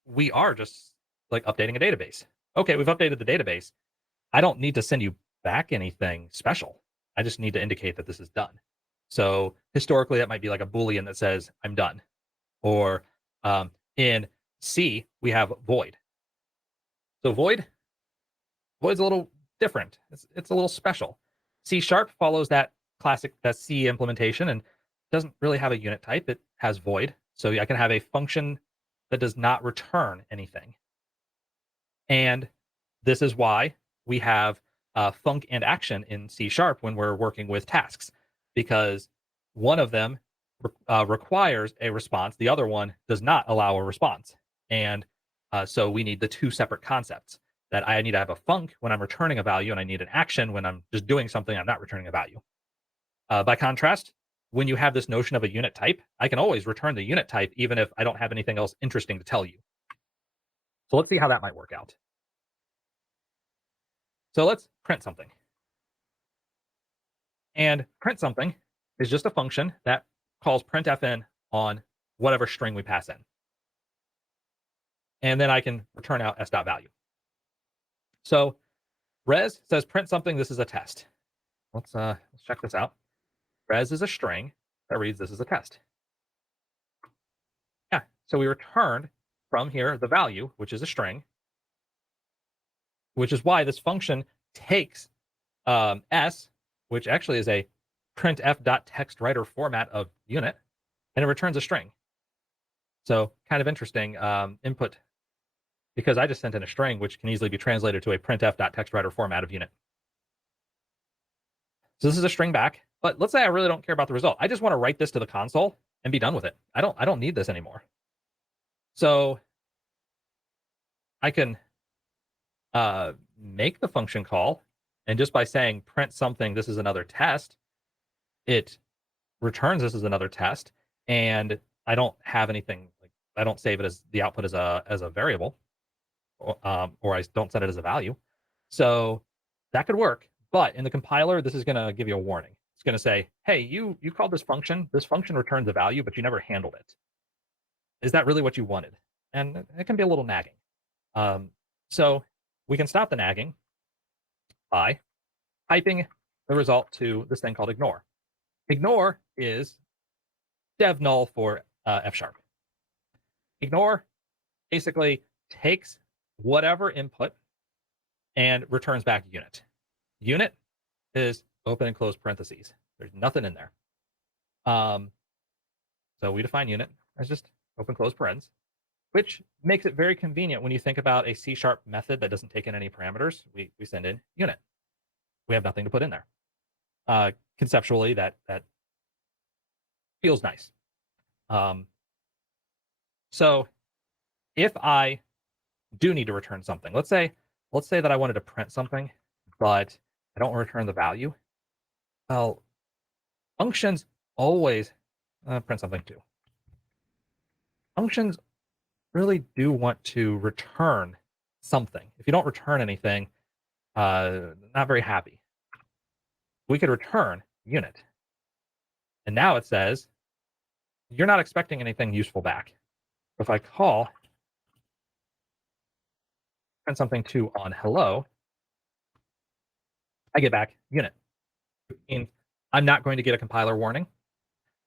we are just like updating a database. Okay, we've updated the database. I don't need to send you back anything special. I just need to indicate that this is done. So historically, that might be like a Boolean that says, I'm done. Or in C, we have void. So void Void's a little different. It's a little special. C# follows that C implementation and doesn't really have a unit type. It has void. So I can have a function that does not return anything. And this is why we have func and action in C# when we're working with tasks, because one of them requires a response. The other one does not allow a response. And so we need the two separate concepts, that I need to have a func when I'm returning a value, and I need an action when I'm just doing something, I'm not returning a value. By contrast, when you have this notion of a unit type, I can always return the unit type even if I don't have anything else interesting to tell you. So let's see how that might work out. So let's print something. And print something is just a function that calls printfn on whatever string we pass in. And then I can return out s.value. So res says print something, this is a test. Let's check this out. Res is a string that reads this is a test. Yeah, so we returned from here the value, which is a string, which is why this function takes s, which actually is a printf.textWriter format of unit, and it returns a string. So kind of interesting input, because I just sent in a string, which can easily be translated to a printf.textWriter format of unit. So this is a string back, but let's say I really don't care about the result. I just want to write this to the console and be done with it. I don't need this anymore. So I can make the function call, and just by saying print something, this is another test, it returns this is another test, and I don't have anything, like I don't save it as the output as a variable, or I don't set it as a value. So that could work, but in the compiler, this is going to give you a warning. It's going to say, hey, you called this function returns a value, but you never handled it. Is that really what you wanted? And it can be a little nagging. So we can stop the nagging by typing the result to this thing called ignore. Ignore is dev null for F#. Ignore basically takes whatever input and returns back unit. Unit is open and close parentheses. There's nothing in there. So we define unit as just open close parens, which makes it very convenient when you think about a C# method that doesn't take in any parameters. We send in unit. We have nothing to put in there. Conceptually, that feels nice. So if I do need to return something, let's say that I wanted to print something, but I don't return the value. Well, functions always print something too. Functions really do want to return something. If you don't return anything, not very happy. We could return unit. And now it says, you're not expecting anything useful back. If I call print something to on hello, I get back unit. And I'm not going to get a compiler warning.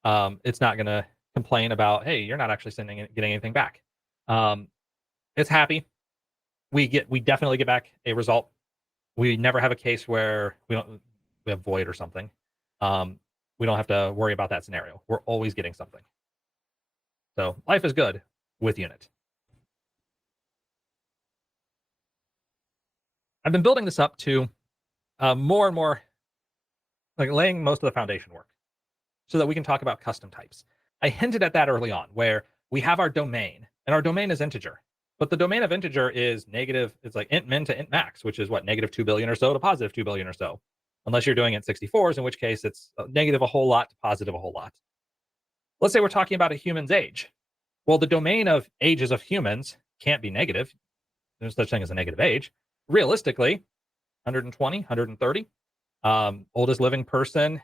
It's not going to complain about, hey, you're not actually getting anything back. It's happy. We definitely get back a result. We never have a case where we have void or something. We don't have to worry about that scenario. We're always getting something. So life is good with unit. I've been building this up to more and more, like laying most of the foundation work so that we can talk about custom types. I hinted at that early on, where we have our domain, and our domain is integer. But the domain of integer is negative. It's like int min to int max, which is what, negative 2 billion or so to positive 2 billion or so. Unless you're doing it 64s, in which case it's negative a whole lot to positive a whole lot. Let's say we're talking about a human's age. Well, the domain of ages of humans can't be negative. There's such thing as a negative age. Realistically, 120, 130. Oldest living person,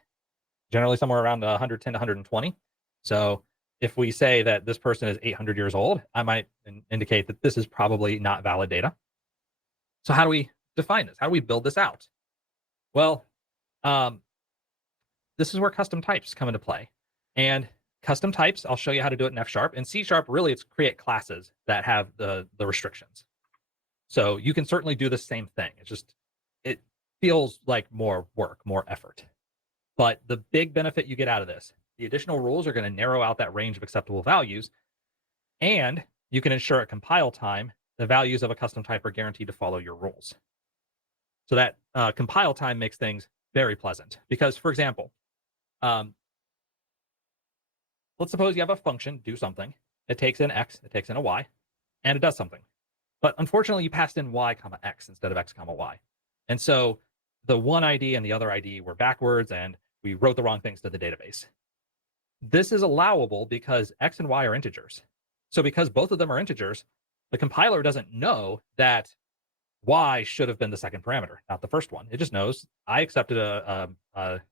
generally somewhere around 110 to 120. So if we say that this person is 800 years old, I might indicate that this is probably not valid data. So how do we define this? How do we build this out? Well, this is where custom types come into play. And custom types, I'll show you how to do it in F#. In C#, really, it's create classes that have the restrictions. So you can certainly do the same thing. It's just feels like more work, more effort. But the big benefit you get out of this, the additional rules are going to narrow out that range of acceptable values, and you can ensure at compile time, the values of a custom type are guaranteed to follow your rules. So that compile time makes things very pleasant. Because, for example, let's suppose you have a function do something. It takes in x, it takes in a y, and it does something. But unfortunately, you passed in y comma x instead of x comma y. And so the one ID and the other ID were backwards, and we wrote the wrong things to the database. This is allowable because x and y are integers. So because both of them are integers, the compiler doesn't know that y should have been the second parameter, not the first one. It just knows I accepted an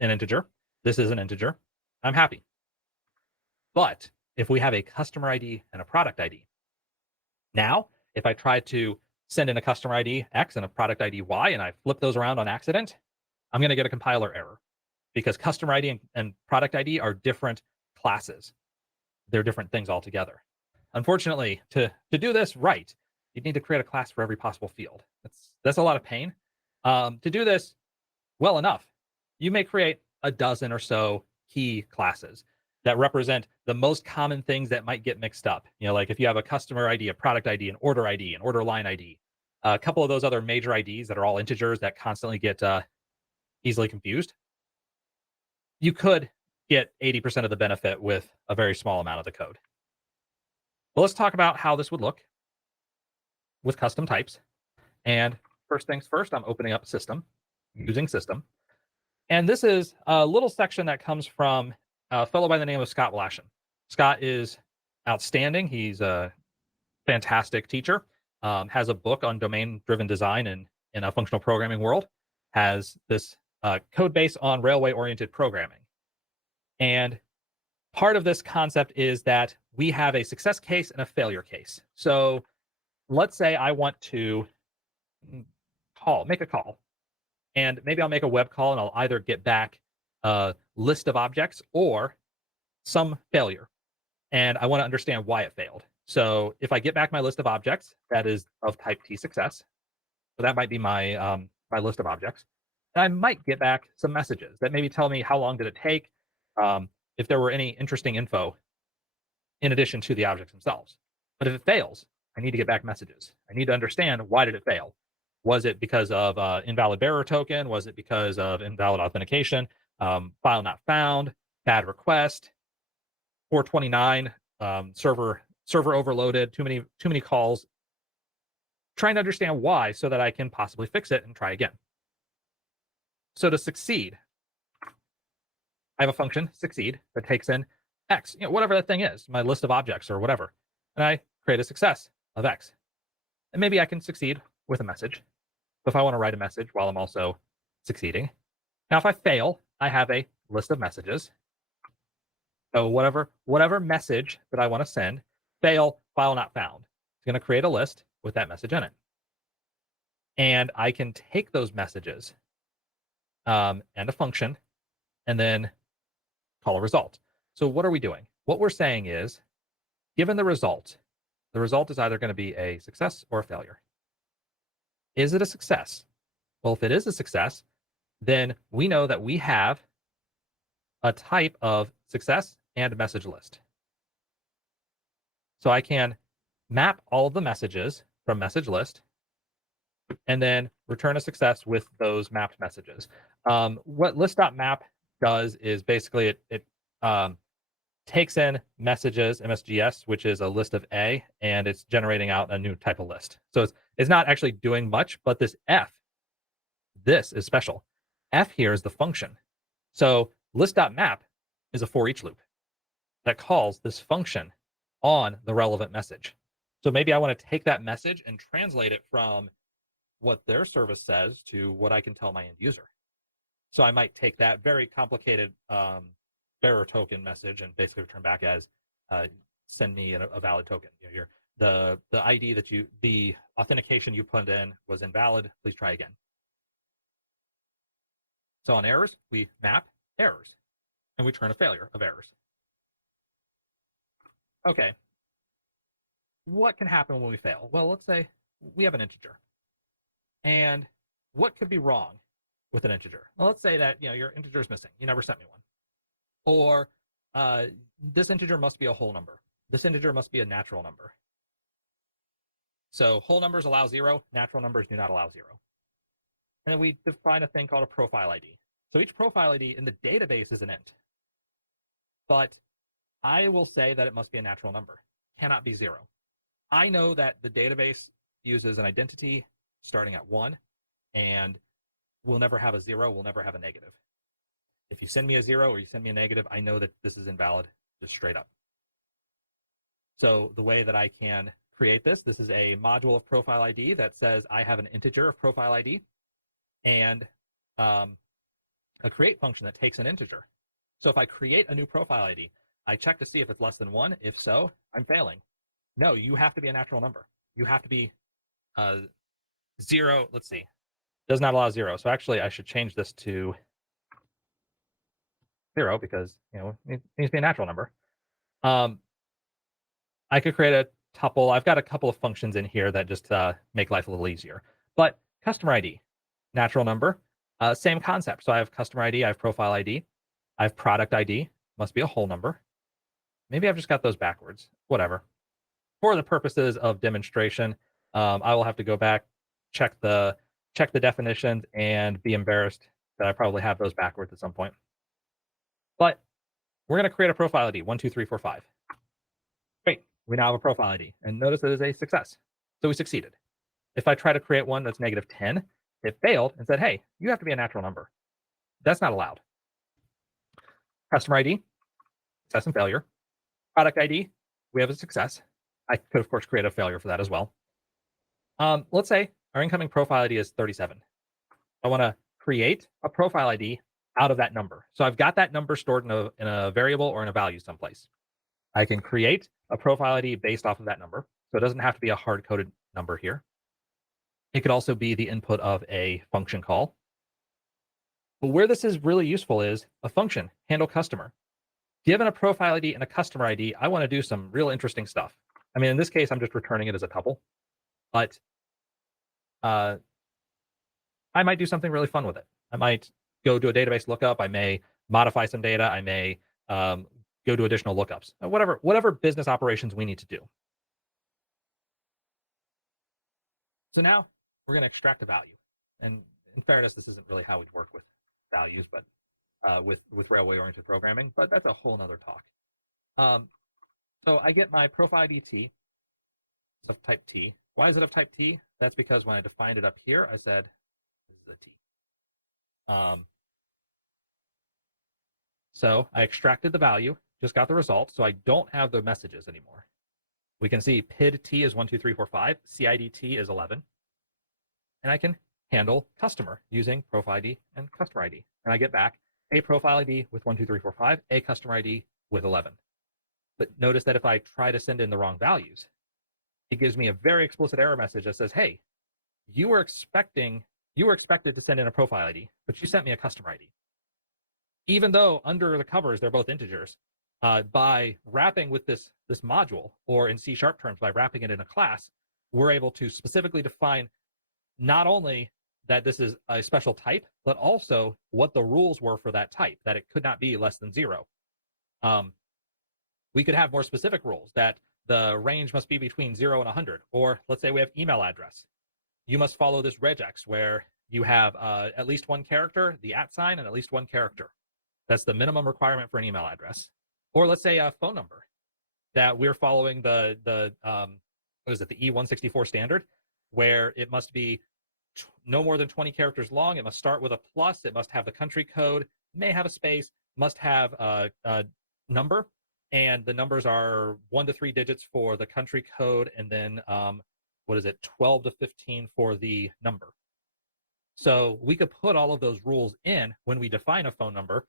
integer. This is an integer. I'm happy. But if we have a customer ID and a product ID, now if I try to send in a customer ID X and a product ID Y and I flip those around on accident, I'm going to get a compiler error because customer ID and product ID are different classes. They're different things altogether. Unfortunately, to do this right, you need to create a class for every possible field. That's a lot of pain. To do this well enough, you may create a dozen or so key classes that represent the most common things that might get mixed up. You know, like if you have a customer ID, a product ID, an order line ID, a couple of those other major IDs that are all integers that constantly get easily confused, you could get 80% of the benefit with a very small amount of the code. Well, let's talk about how this would look with custom types. And first things first, I'm opening up system, using system. And this is a little section that comes from a fellow by the name of Scott Blashen. Scott is outstanding. He's a fantastic teacher, has a book on domain-driven design in a functional programming world, has this code base on railway-oriented programming. And part of this concept is that we have a success case and a failure case. So let's say I want to make a call. And maybe I'll make a web call and I'll either get back a list of objects or some failure. And I want to understand why it failed. So if I get back my list of objects, that is of type T success. So that might be my my list of objects. And I might get back some messages that maybe tell me how long did it take, if there were any interesting info in addition to the objects themselves. But if it fails, I need to get back messages. I need to understand why did it fail. Was it because of invalid bearer token? Was it because of invalid authentication? File not found, bad request, 429, server overloaded, too many calls. Trying to understand why so that I can possibly fix it and try again. So to succeed, I have a function succeed that takes in X, whatever that thing is, my list of objects or whatever, and I create a success of X. And maybe I can succeed with a message. If I want to write a message while I'm also succeeding. Now, if I fail, I have a list of messages. So whatever message that I want to send, fail, file not found. It's going to create a list with that message in it. And I can take those messages and a function and then call a result. So what are we doing? What we're saying is, given the result is either going to be a success or a failure. Is it a success? Well, if it is a success, then we know that we have a type of success and message list. So I can map all of the messages from message list and then return a success with those mapped messages. What list.map does is basically it takes in messages, MSGS, which is a list of A, and it's generating out a new type of list. So it's not actually doing much, but this F, this is special. F here is the function. So list.map is a for each loop that calls this function on the relevant message. So maybe I want to take that message and translate it from what their service says to what I can tell my end user. So I might take that very complicated bearer token message and basically return back as send me a valid token. The ID the authentication you put in was invalid. Please try again. So on errors, we map errors and we turn a failure of errors. Okay. What can happen when we fail? Well, let's say we have an integer and what could be wrong with an integer? Well, let's say that your integer is missing. You never sent me one. Or this integer must be a whole number. This integer must be a natural number. So whole numbers allow 0, natural numbers do not allow 0. And then we define a thing called a profile ID. So each profile ID in the database is an int. But I will say that it must be a natural number. Cannot be 0. I know that the database uses an identity starting at 1, and we'll never have a 0, we'll never have a negative. If you send me a 0 or you send me a negative, I know that this is invalid, just straight up. So the way that I can create this is a module of profile ID that says I have an integer of profile ID, and a create function that takes an integer. So if I create a new profile ID, I check to see if it's less than 1. If so, I'm failing. No, you have to be a natural number. You have to be 0. Let's see. Does not allow 0. So actually, I should change this to 0 because it needs to be a natural number. I could create a tuple. I've got a couple of functions in here that just make life a little easier. But customer ID, natural number, same concept. So I have customer ID, I have profile ID, I have product ID, must be a whole number. Maybe I've just got those backwards, whatever. For the purposes of demonstration, I will have to go back, check the definitions, and be embarrassed that I probably have those backwards at some point. But we're going to create a profile ID, 1, 2, 3, 4, 5. Great, we now have a profile ID, and notice it is a success. So we succeeded. If I try to create one that's -10, it failed and said, hey, you have to be a natural number. That's not allowed. Customer ID, success and failure. Product ID, we have a success. I could, of course, create a failure for that as well. Let's say our incoming profile ID is 37. I want to create a profile ID out of that number. So I've got that number stored in a variable or in a value someplace. I can create a profile ID based off of that number. So it doesn't have to be a hard-coded number here. It could also be the input of a function call. But where this is really useful is a function, handle customer. Given a profile ID and a customer ID, I want to do some real interesting stuff. I mean, in this case, I'm just returning it as a tuple. But I might do something really fun with it. I might go do a database lookup. I may modify some data. I may go do additional lookups. Whatever business operations we need to do. So now we're going to extract a value. And in fairness, this isn't really how we work with values, but with railway-oriented programming. But that's a whole nother talk. So I get my profile ID T. It's of type T. Why is it of type T? That's because when I defined it up here, I said this is a T. So I extracted the value, just got the result, so I don't have the messages anymore. We can see PID T is 1, 2, 3, 4, 5, CID T is 11, and I can handle customer using profile ID and customer ID. And I get back a profile ID with 1, 2, 3, 4, 5, a customer ID with 11. But notice that if I try to send in the wrong values, it gives me a very explicit error message that says, hey, you were expected to send in a profile ID, but you sent me a customer ID. Even though under the covers, they're both integers, by wrapping with this module, or in C# terms, by wrapping it in a class, we're able to specifically define not only that this is a special type, but also what the rules were for that type, that it could not be less than 0. We could have more specific rules that the range must be between 0 and 100. Or let's say we have email address. You must follow this regex where you have at least one character, the @ sign, and at least one character. That's the minimum requirement for an email address. Or let's say a phone number that we're following the E164 standard, where it must be no more than 20 characters long. It must start with a plus. It must have the country code, may have a space, must have a number. And the numbers are 1 to 3 digits for the country code, and then 12 to 15 for the number. So we could put all of those rules in when we define a phone number,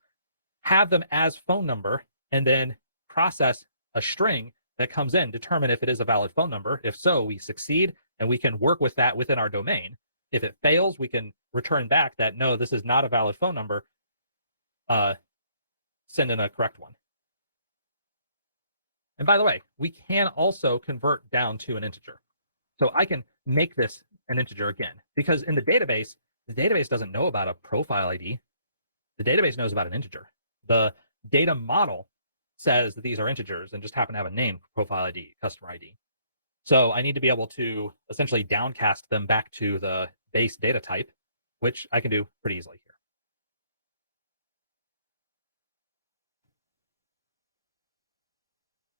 have them as phone number, and then process a string that comes in, determine if it is a valid phone number. If so, we succeed, and we can work with that within our domain. If it fails, we can return back that, no, this is not a valid phone number. Send in a correct one. And by the way, we can also convert down to an integer. So I can make this an integer again, because in the database, the database doesn't know about a profile ID. The database knows about an integer. The data model says that these are integers and just happen to have a name, profile ID, customer ID. So I need to be able to essentially downcast them back to the base data type, which I can do pretty easily here.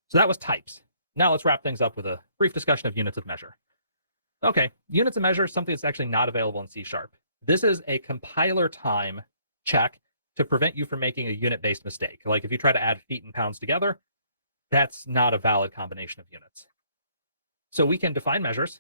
So that was types. Now let's wrap things up with a brief discussion of units of measure. Okay, units of measure is something that's actually not available in C#. This is a compiler time check to prevent you from making a unit-based mistake. Like if you try to add feet and pounds together, that's not a valid combination of units. So we can define measures,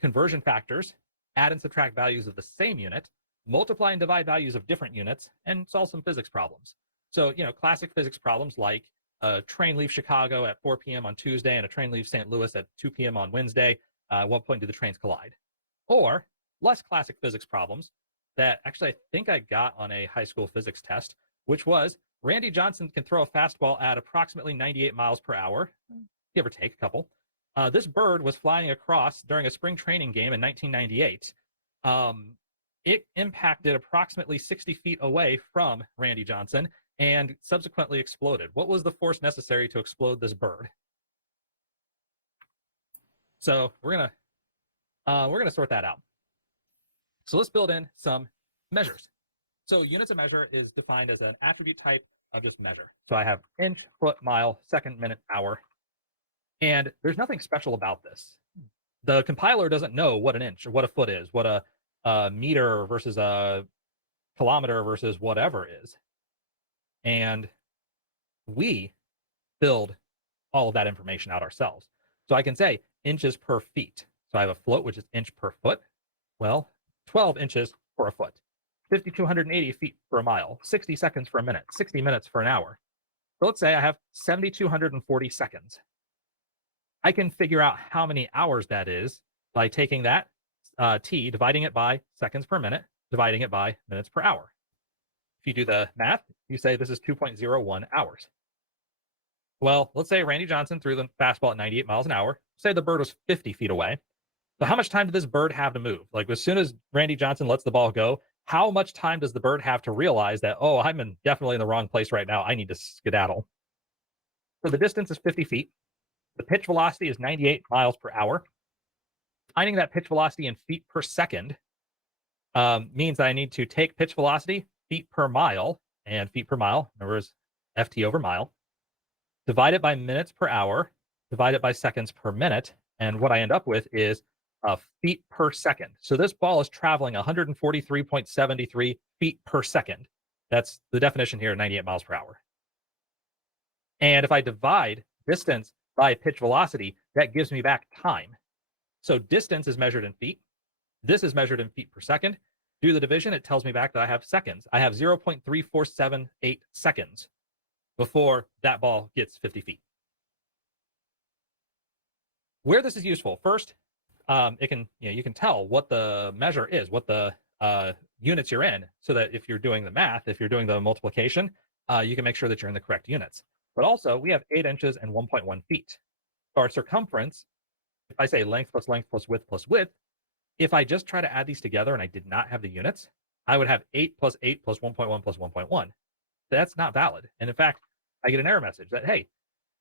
conversion factors, add and subtract values of the same unit, multiply and divide values of different units, and solve some physics problems. So, classic physics problems like a train leaves Chicago at 4 p.m. on Tuesday and a train leaves St. Louis at 2 p.m. on Wednesday. At what point do the trains collide? Or less classic physics problems that actually I think I got on a high school physics test, which was Randy Johnson can throw a fastball at approximately 98 miles per hour, give or take a couple. This bird was flying across during a spring training game in 1998. It impacted approximately 60 feet away from Randy Johnson and subsequently exploded. What was the force necessary to explode this bird? So we're gonna sort that out. So let's build in some measures. So units of measure is defined as an attribute type of just measure. So I have inch, foot, mile, second, minute, hour. And there's nothing special about this. The compiler doesn't know what an inch or what a foot is, what a meter versus a kilometer versus whatever is. And we build all of that information out ourselves. So I can say inches per feet. So I have a float, which is inch per foot. Well, 12 inches for a foot, 5,280 feet for a mile, 60 seconds for a minute, 60 minutes for an hour. So let's say I have 7,240 seconds. I can figure out how many hours that is by taking that t, dividing it by seconds per minute, dividing it by minutes per hour. If you do the math, you say this is 2.01 hours. Well, let's say Randy Johnson threw the fastball at 98 miles an hour. Say the bird was 50 feet away. So how much time did this bird have to move? Like as soon as Randy Johnson lets the ball go, how much time does the bird have to realize that, oh, I'm definitely in the wrong place right now. I need to skedaddle. So the distance is 50 feet. The pitch velocity is 98 miles per hour. Finding that pitch velocity in feet per second means that I need to take pitch velocity, feet per mile, and feet per mile, remember, is FT over mile, divide it by minutes per hour, divide it by seconds per minute, and what I end up with is feet per second. So this ball is traveling 143.73 feet per second. That's the definition here, 98 miles per hour. And if I divide distance by pitch velocity, that gives me back time. So distance is measured in feet. This is measured in feet per second. Do the division, it tells me back that I have seconds. I have 0.3478 seconds before that ball gets 50 feet. Where this is useful, first, you can tell what the measure is, what the units you're in, so that if you're doing the math, if you're doing the multiplication, you can make sure that you're in the correct units. But also, we have 8 inches and 1.1 feet. Our circumference, if I say length plus width, if I just try to add these together and I did not have the units, I would have 8 plus 8 plus 1.1 plus 1.1. That's not valid. And in fact, I get an error message that, hey,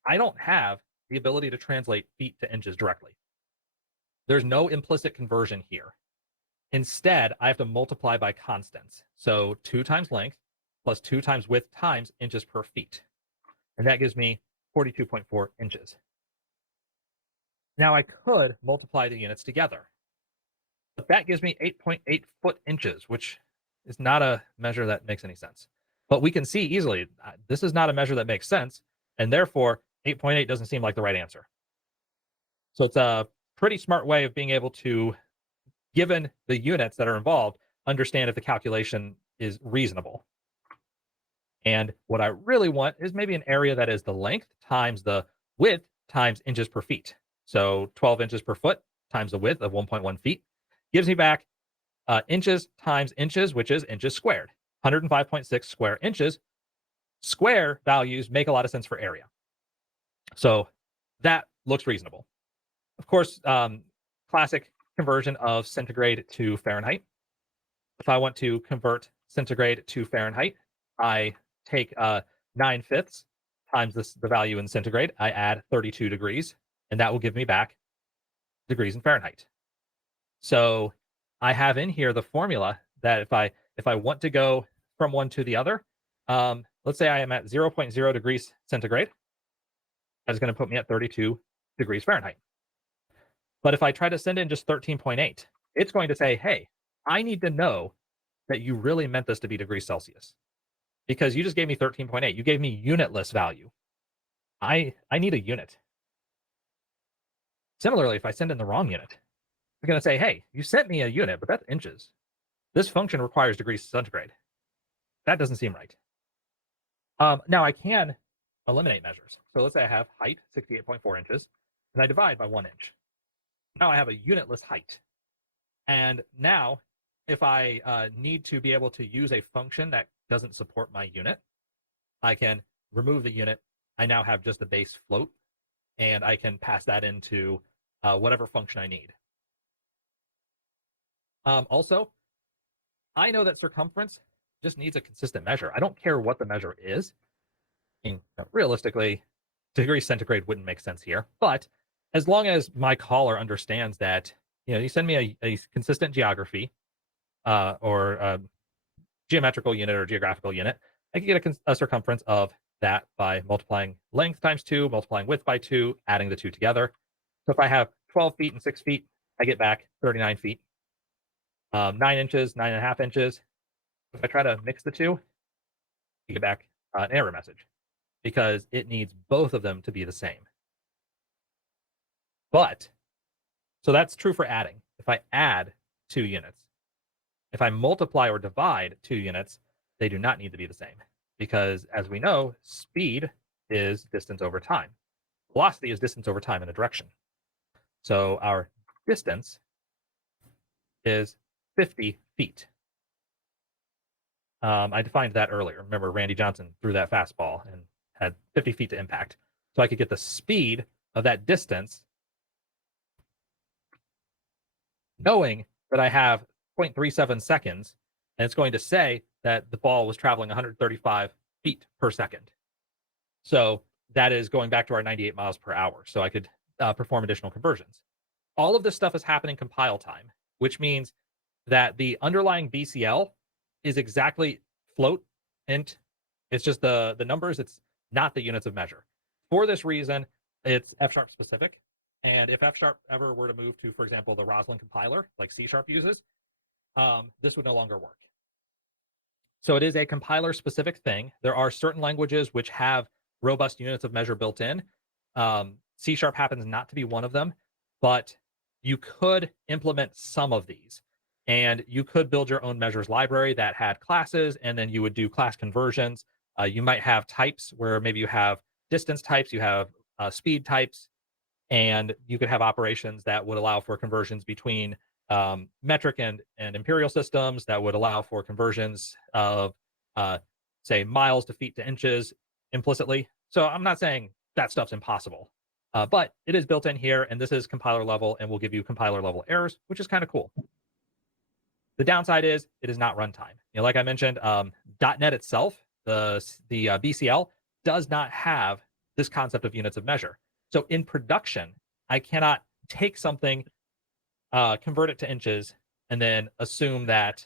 I don't have the ability to translate feet to inches directly. There's no implicit conversion here. Instead, I have to multiply by constants. So 2 times length plus 2 times width times inches per feet. And that gives me 42.4 inches. Now I could multiply the units together, but that gives me 8.8 foot inches, which is not a measure that makes any sense. But we can see easily, this is not a measure that makes sense, and therefore 8.8 doesn't seem like the right answer. So it's a pretty smart way of being able to, given the units that are involved, understand if the calculation is reasonable. And what I really want is maybe an area that is the length times the width times inches per feet. So 12 inches per foot times the width of 1.1 feet gives me back inches times inches, which is inches squared. 105.6 square inches. Square values make a lot of sense for area. So that looks reasonable. Of course, classic conversion of centigrade to Fahrenheit. if I want to convert centigrade to Fahrenheit, I take 9/5 times the value in centigrade. I add 32 degrees, and that will give me back degrees in Fahrenheit. So I have in here the formula that if I want to go from one to the other, let's say I am at 0.0 degrees centigrade, that's going to put me at 32 degrees Fahrenheit. But if I try to send in just 13.8, it's going to say, hey, I need to know that you really meant this to be degrees Celsius, because you just gave me 13.8. You gave me unitless value. I need a unit. Similarly, if I send in the wrong unit, it's going to say, hey, you sent me a unit, but that's inches. This function requires degrees centigrade. That doesn't seem right. Now I can eliminate measures. So let's say I have height, 68.4 inches, and I divide by 1 inch. Now I have a unitless height. And now if I need to be able to use a function that doesn't support my unit, I can remove the unit. I now have just the base float, and I can pass that into whatever function I need. Also, I know that circumference just needs a consistent measure. I don't care what the measure is. I mean, realistically, degrees centigrade wouldn't make sense here. But as long as my caller understands that, you send me a consistent geography or a geometrical unit or geographical unit, I can get a circumference of that by multiplying length times 2, multiplying width by 2, adding the two together. So if I have 12 feet and 6 feet, I get back 39 feet. 9 inches, 9.5 inches. If I try to mix the two, you get back an error message because it needs both of them to be the same. But, so that's true for adding. If I add 2 units, if I multiply or divide 2 units, they do not need to be the same because, as we know, speed is distance over time. Velocity is distance over time in a direction. So our distance is 50 feet. I defined that earlier. Remember, Randy Johnson threw that fastball and had 50 feet to impact. So I could get the speed of that distance knowing that I have 0.37 seconds, and it's going to say that the ball was traveling 135 feet per second. So that is going back to our 98 miles per hour. So I could perform additional conversions. All of this stuff is happening compile time, which means that the underlying BCL is exactly float int. It's just the numbers. It's not the units of measure. For this reason, it's F# specific. And if F# ever were to move to, for example, the Roslyn compiler, like C# uses, this would no longer work. So it is a compiler specific thing. There are certain languages which have robust units of measure built in. C# happens not to be one of them, but you could implement some of these. And you could build your own measures library that had classes, and then you would do class conversions. You might have types where maybe you have distance types, you have speed types, and you could have operations that would allow for conversions between metric and imperial systems that would allow for conversions of, say, miles to feet to inches implicitly. So I'm not saying that stuff's impossible, but it is built in here, and this is compiler level, and will give you compiler level errors, which is kind of cool. The downside is it is not runtime. Like I mentioned, .NET itself, the BCL, does not have this concept of units of measure. So in production, I cannot take something, convert it to inches, and then assume that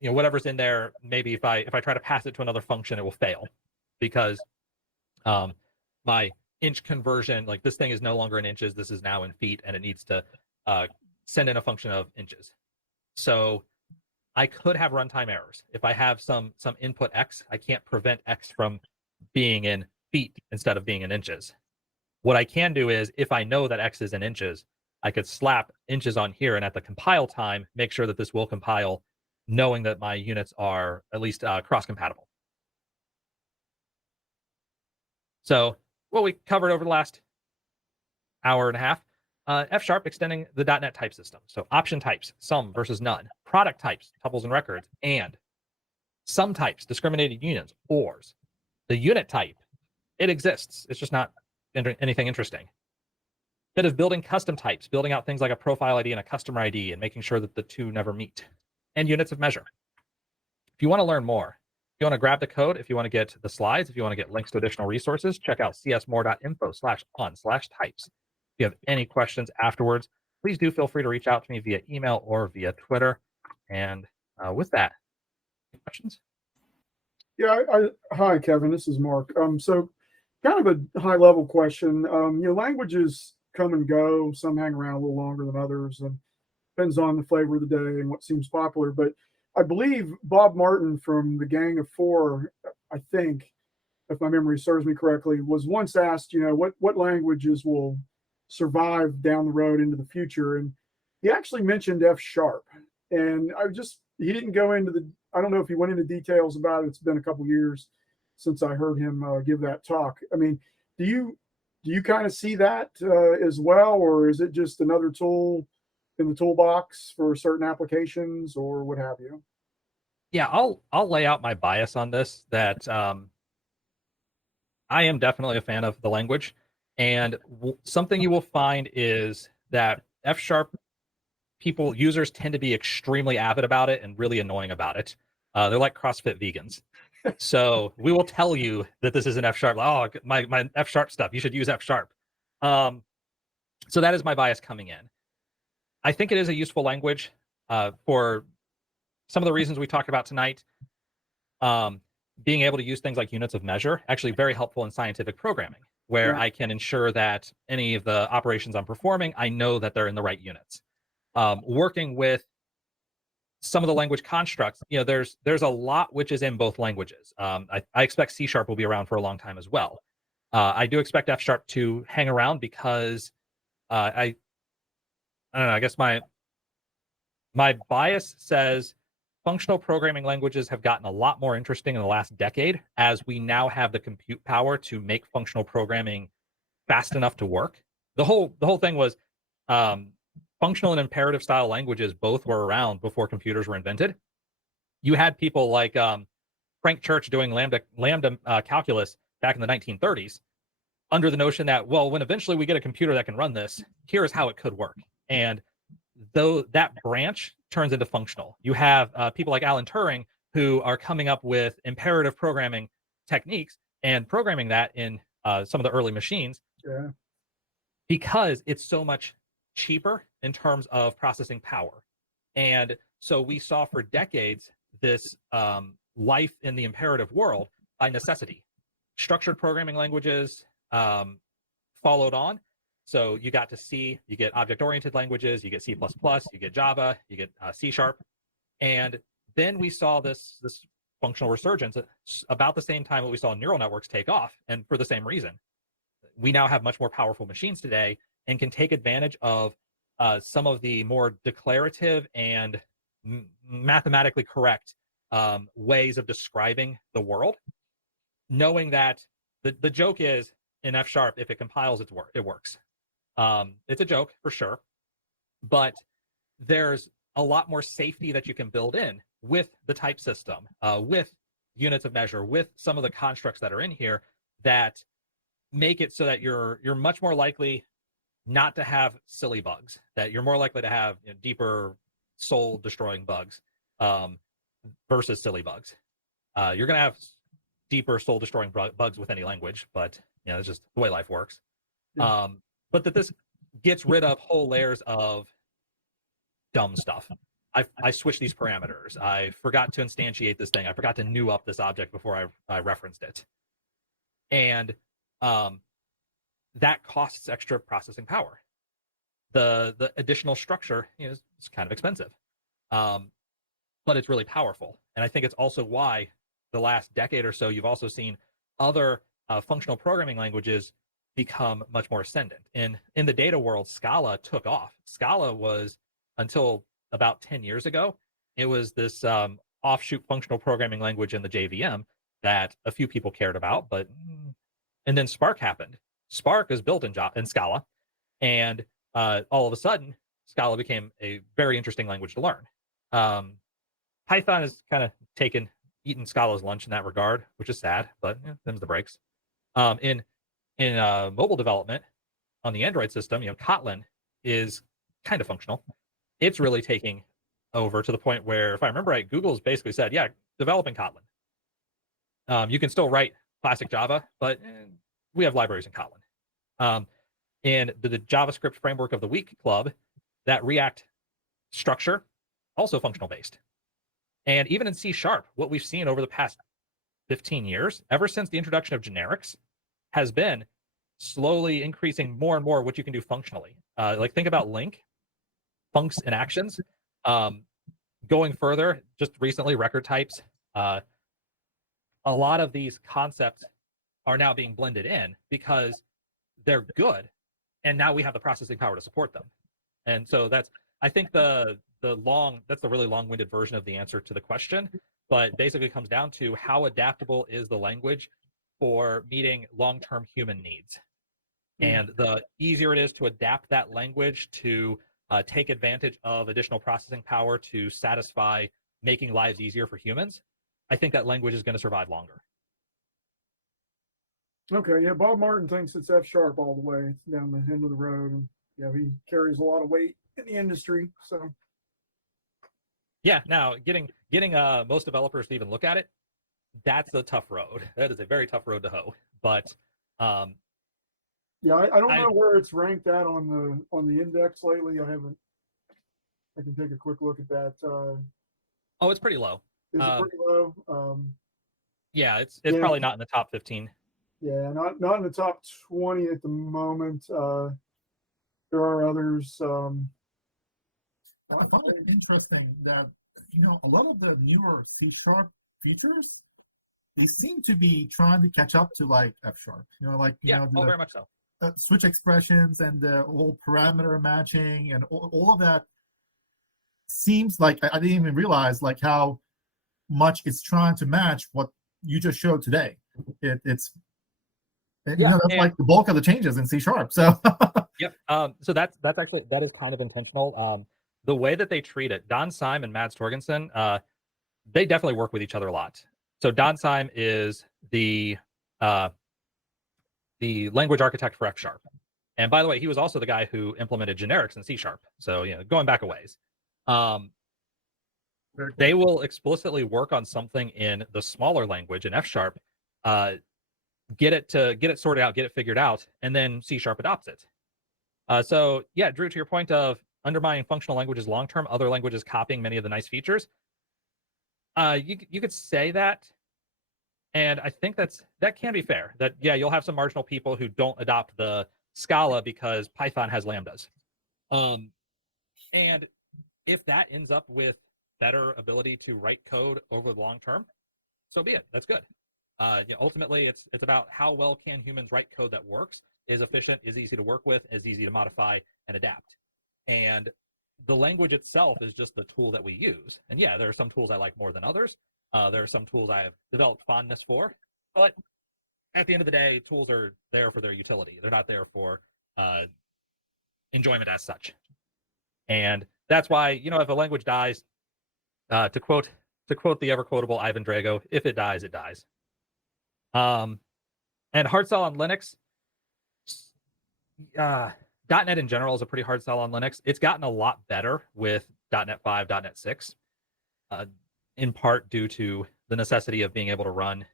whatever's in there, maybe if I try to pass it to another function, it will fail because my inch conversion, like this thing is no longer in inches, this is now in feet, and it needs to send in a function of inches. So I could have runtime errors. If I have some input X, I can't prevent X from being in feet instead of being in inches. What I can do is, if I know that X is in inches, I could slap inches on here, and at the compile time, make sure that this will compile, knowing that my units are at least cross-compatible. So what we covered over the last hour and a half, F# extending the .NET type system. So option types, some versus none. Product types, tuples and records, and sum types, discriminated unions, ors. The unit type, it exists. It's just not anything interesting. Bit of building custom types, building out things like a profile ID and a customer ID, and making sure that the two never meet. and units of measure. If you want to learn more, if you want to grab the code, if you want to get the slides, if you want to get links to additional resources, check out csmore.info/on/types. If you have any questions afterwards, please do feel free to reach out to me via email or via Twitter. And with that, any questions? Yeah, hi, Kevin. This is Mark. So kind of a high level question. Languages come and go. Some hang around a little longer than others, and depends on the flavor of the day and what seems popular. But I believe Bob Martin from the Gang of Four, I think, if my memory serves me correctly, was once asked, what languages will survive down the road into the future, and he actually mentioned F#. And he didn't go into I don't know if he went into details about it. It's been a couple years since I heard him give that talk. I mean, do you kind of see that as well, or is it just another tool in the toolbox for certain applications or what have you? Yeah, I'll lay out my bias on this, that I am definitely a fan of the language, and something you will find is that F# users tend to be extremely avid about it and really annoying about it. They're like CrossFit vegans. So we will tell you that this is an F#. Oh, my F# stuff, you should use F#. So that is my bias coming in. I think it is a useful language for some of the reasons we talked about tonight. Being able to use things like units of measure, actually very helpful in scientific programming, where I can ensure that any of the operations I'm performing, I know that they're in the right units. Working with some of the language constructs, there's a lot which is in both languages. I expect C# will be around for a long time as well. I do expect F# to hang around because I don't know, I guess my bias says functional programming languages have gotten a lot more interesting in the last decade, as we now have the compute power to make functional programming fast enough to work. The whole thing was functional and imperative style languages both were around before computers were invented. You had people like Frank Church doing lambda calculus back in the 1930s under the notion that, well, when eventually we get a computer that can run this, here is how it could work. And though that branch turns into functional, you have people like Alan Turing who are coming up with imperative programming techniques and programming that in some of the early machines, because it's so much cheaper in terms of processing power. And so we saw for decades this life in the imperative world by necessity. Structured programming languages followed on. So you got to C, you get object-oriented languages, you get C++, you get Java, you get C#. And then we saw this functional resurgence at about the same time that we saw neural networks take off. And for the same reason, we now have much more powerful machines today and can take advantage of some of the more declarative and mathematically correct ways of describing the world, knowing that the joke is in F#, if it compiles, it works. It's a joke for sure, but there's a lot more safety that you can build in with the type system, with units of measure, with some of the constructs that are in here that make it so that you're much more likely not to have silly bugs, that you're more likely to have deeper soul destroying bugs versus silly bugs. You're going to have deeper soul destroying bugs with any language, but it's just the way life works. But that this gets rid of whole layers of dumb stuff. I switched these parameters. I forgot to instantiate this thing. I forgot to new up this object before I referenced it. And that costs extra processing power. The additional structure is kind of expensive, but it's really powerful. And I think it's also why the last decade or so, you've also seen other functional programming languages become much more ascendant. In the data world, Scala took off. Scala was, until about 10 years ago, it was this offshoot functional programming language in the JVM that a few people cared about. And then Spark happened. Spark is built in Scala, and all of a sudden, Scala became a very interesting language to learn. Python has kind of eaten Scala's lunch in that regard, which is sad, but them's the breaks. In mobile development on the Android system, Kotlin is kind of functional. It's really taking over to the point where, if I remember right, Google's basically said, yeah, develop in Kotlin. You can still write classic Java, but we have libraries in Kotlin. In the JavaScript Framework of the Week Club, that React structure, also functional based. And even in C#, what we've seen over the past 15 years, ever since the introduction of generics, has been slowly increasing more and more what you can do functionally. Like think about link, funcs, and actions. Going further, just recently, record types. A lot of these concepts are now being blended in because they're good, and now we have the processing power to support them. And so that's, I think that's the really long-winded version of the answer to the question, but basically comes down to how adaptable is the language for meeting long-term human needs. And the easier it is to adapt that language to take advantage of additional processing power to satisfy making lives easier for humans, I think that language is going to survive longer. Okay, yeah, Bob Martin thinks it's F# all the way down the end of the road, and yeah, he carries a lot of weight in the industry. So yeah, now getting most developers to even look at it, that's a tough road. That is a very tough road to hoe. But yeah, I don't know where it's ranked at on the index lately. I can take a quick look at that. Oh, it's pretty low. Is it pretty low? Yeah, it's probably not in the top 15. Yeah, not in the top 20 at the moment. There are others. I found it interesting that a lot of the newer C# features, they seem to be trying to catch up to like F#. Very much so. Switch expressions and the whole parameter matching and all of that seems like I didn't even realize like how much it's trying to match what you just showed today. That's like the bulk of the changes in C#. So yep. So that is kind of intentional. The way that they treat it, Don Syme and Mads Torgensen, they definitely work with each other a lot. So Don Syme is the language architect for F#. And by the way, he was also the guy who implemented generics in C#. So, going back a ways. They will explicitly work on something in the smaller language in F#, get it sorted out, get it figured out, and then C# adopts it. So yeah, Drew, to your point of undermining functional languages long-term, other languages copying many of the nice features, you could say that. And I think that can be fair. That, yeah, you'll have some marginal people who don't adopt the Scala because Python has lambdas. And if that ends up with better ability to write code over the long term, so be it. That's good. Ultimately, it's about how well can humans write code that works, is efficient, is easy to work with, is easy to modify and adapt. And the language itself is just the tool that we use. And yeah, there are some tools I like more than others. There are some tools I have developed fondness for, but at the end of the day, tools are there for their utility. They're not there for enjoyment as such. And that's why, if a language dies, to quote the ever quotable Ivan Drago, if it dies, it dies. And hard sell on Linux, .NET in general is a pretty hard sell on Linux. It's gotten a lot better with .NET 5, .NET 6, in part due to the necessity of being able to run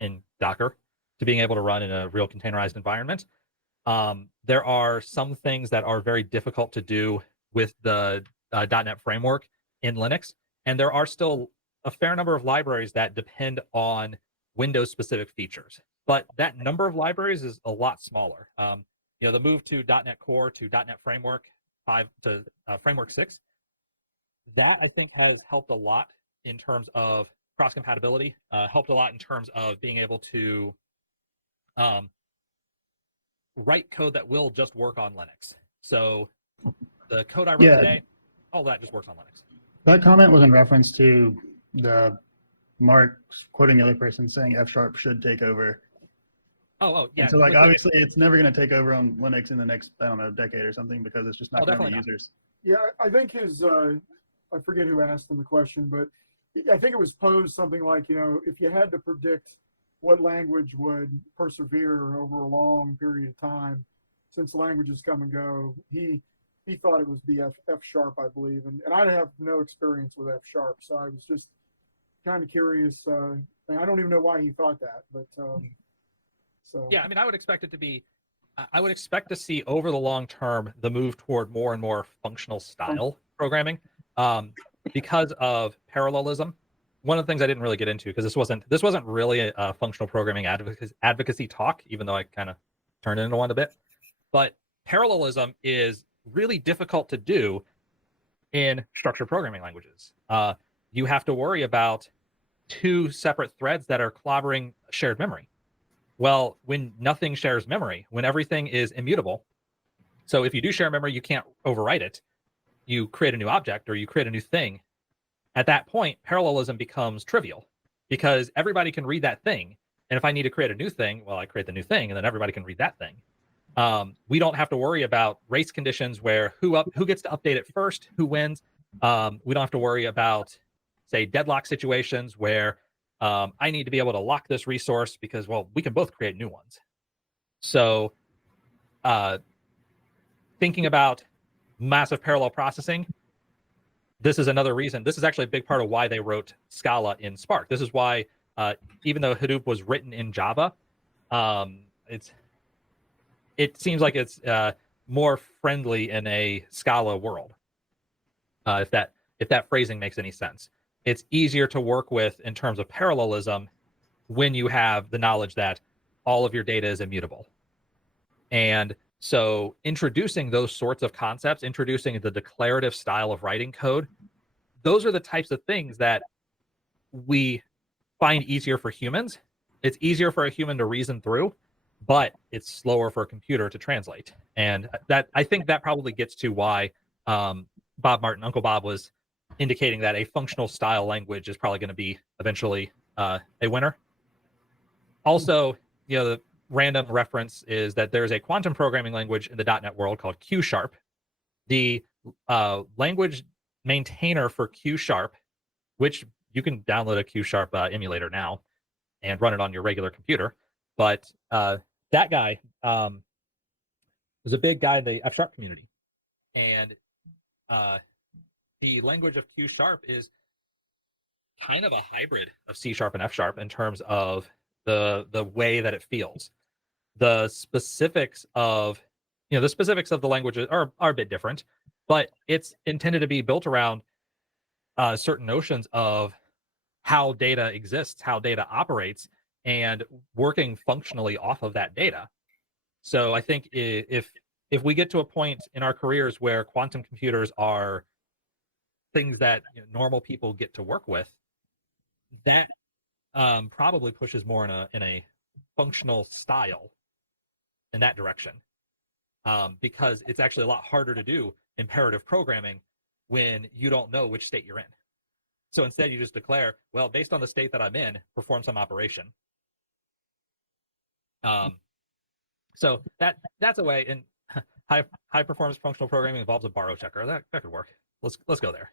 in Docker, to being able to run in a real containerized environment. There are some things that are very difficult to do with the .NET framework in Linux, and there are still a fair number of libraries that depend on Windows-specific features. But that number of libraries is a lot smaller. The move to .NET Core to .NET Framework 5 to Framework 6, that I think has helped a lot in terms of cross-compatibility, helped a lot in terms of being able to write code that will just work on Linux. So the code I wrote today, all that just works on Linux. That comment was in reference to the Mark quoting the other person saying F# should take over. Oh, yeah. And so, obviously, it's never going to take over on Linux in the next, decade or something, because it's just not going to be users. Yeah, I think I forget who asked him the question, but I think it was posed something like, if you had to predict what language would persevere over a long period of time, since languages come and go, he he thought it was F sharp, I believe, and I have no experience with F sharp, so I was just kind of curious. I don't even know why he thought that, but so Yeah, I mean, I would expect it to be. I would expect to see over the long term the move toward more and more functional style programming, because of parallelism. One of the things I didn't really get into, because this wasn't really a functional programming advocacy talk, even though I kind of turned it into one a bit. But parallelism is really difficult to do in structured programming languages. You have to worry about two separate threads that are clobbering shared memory. Well, when nothing shares memory, when everything is immutable, so if you do share memory, you can't overwrite it. You create a new object or you create a new thing. At that point, parallelism becomes trivial because everybody can read that thing. And if I need to create a new thing, well, I create the new thing and then everybody can read that thing. We don't have to worry about race conditions where who gets to update it first, who wins. We don't have to worry about, say, deadlock situations where I need to be able to lock this resource because, well, we can both create new ones. So thinking about massive parallel processing, this is another reason. This is actually a big part of why they wrote Scala in Spark. This is why, even though Hadoop was written in Java, it seems like it's more friendly in a Scala world. If that phrasing makes any sense, it's easier to work with in terms of parallelism when you have the knowledge that all of your data is immutable. And so introducing those sorts of concepts, introducing the declarative style of writing code, those are the types of things that we find easier for humans. It's easier for a human to reason through, but it's slower for a computer to translate. And that, I think that probably gets to why Bob Martin, Uncle Bob, was indicating that a functional style language is probably going to be eventually a winner. Also, the random reference is that there's a quantum programming language in the .NET world called Q#. The language maintainer for Q#, which you can download a Q# emulator now and run it on your regular computer. But that guy was a big guy in the F# community. And the language of Q# is kind of a hybrid of C# and F# in terms of the way that it feels. The specifics of the languages are a bit different, but it's intended to be built around certain notions of how data exists, how data operates, and working functionally off of that data. So I think if we get to a point in our careers where quantum computers are things that normal people get to work with, that probably pushes more in a functional style in that direction, because it's actually a lot harder to do imperative programming when you don't know which state you're in. So instead, you just declare, well, based on the state that I'm in, perform some operation. So that's a way. And high performance functional programming involves a borrow checker. That could work. Let's go there.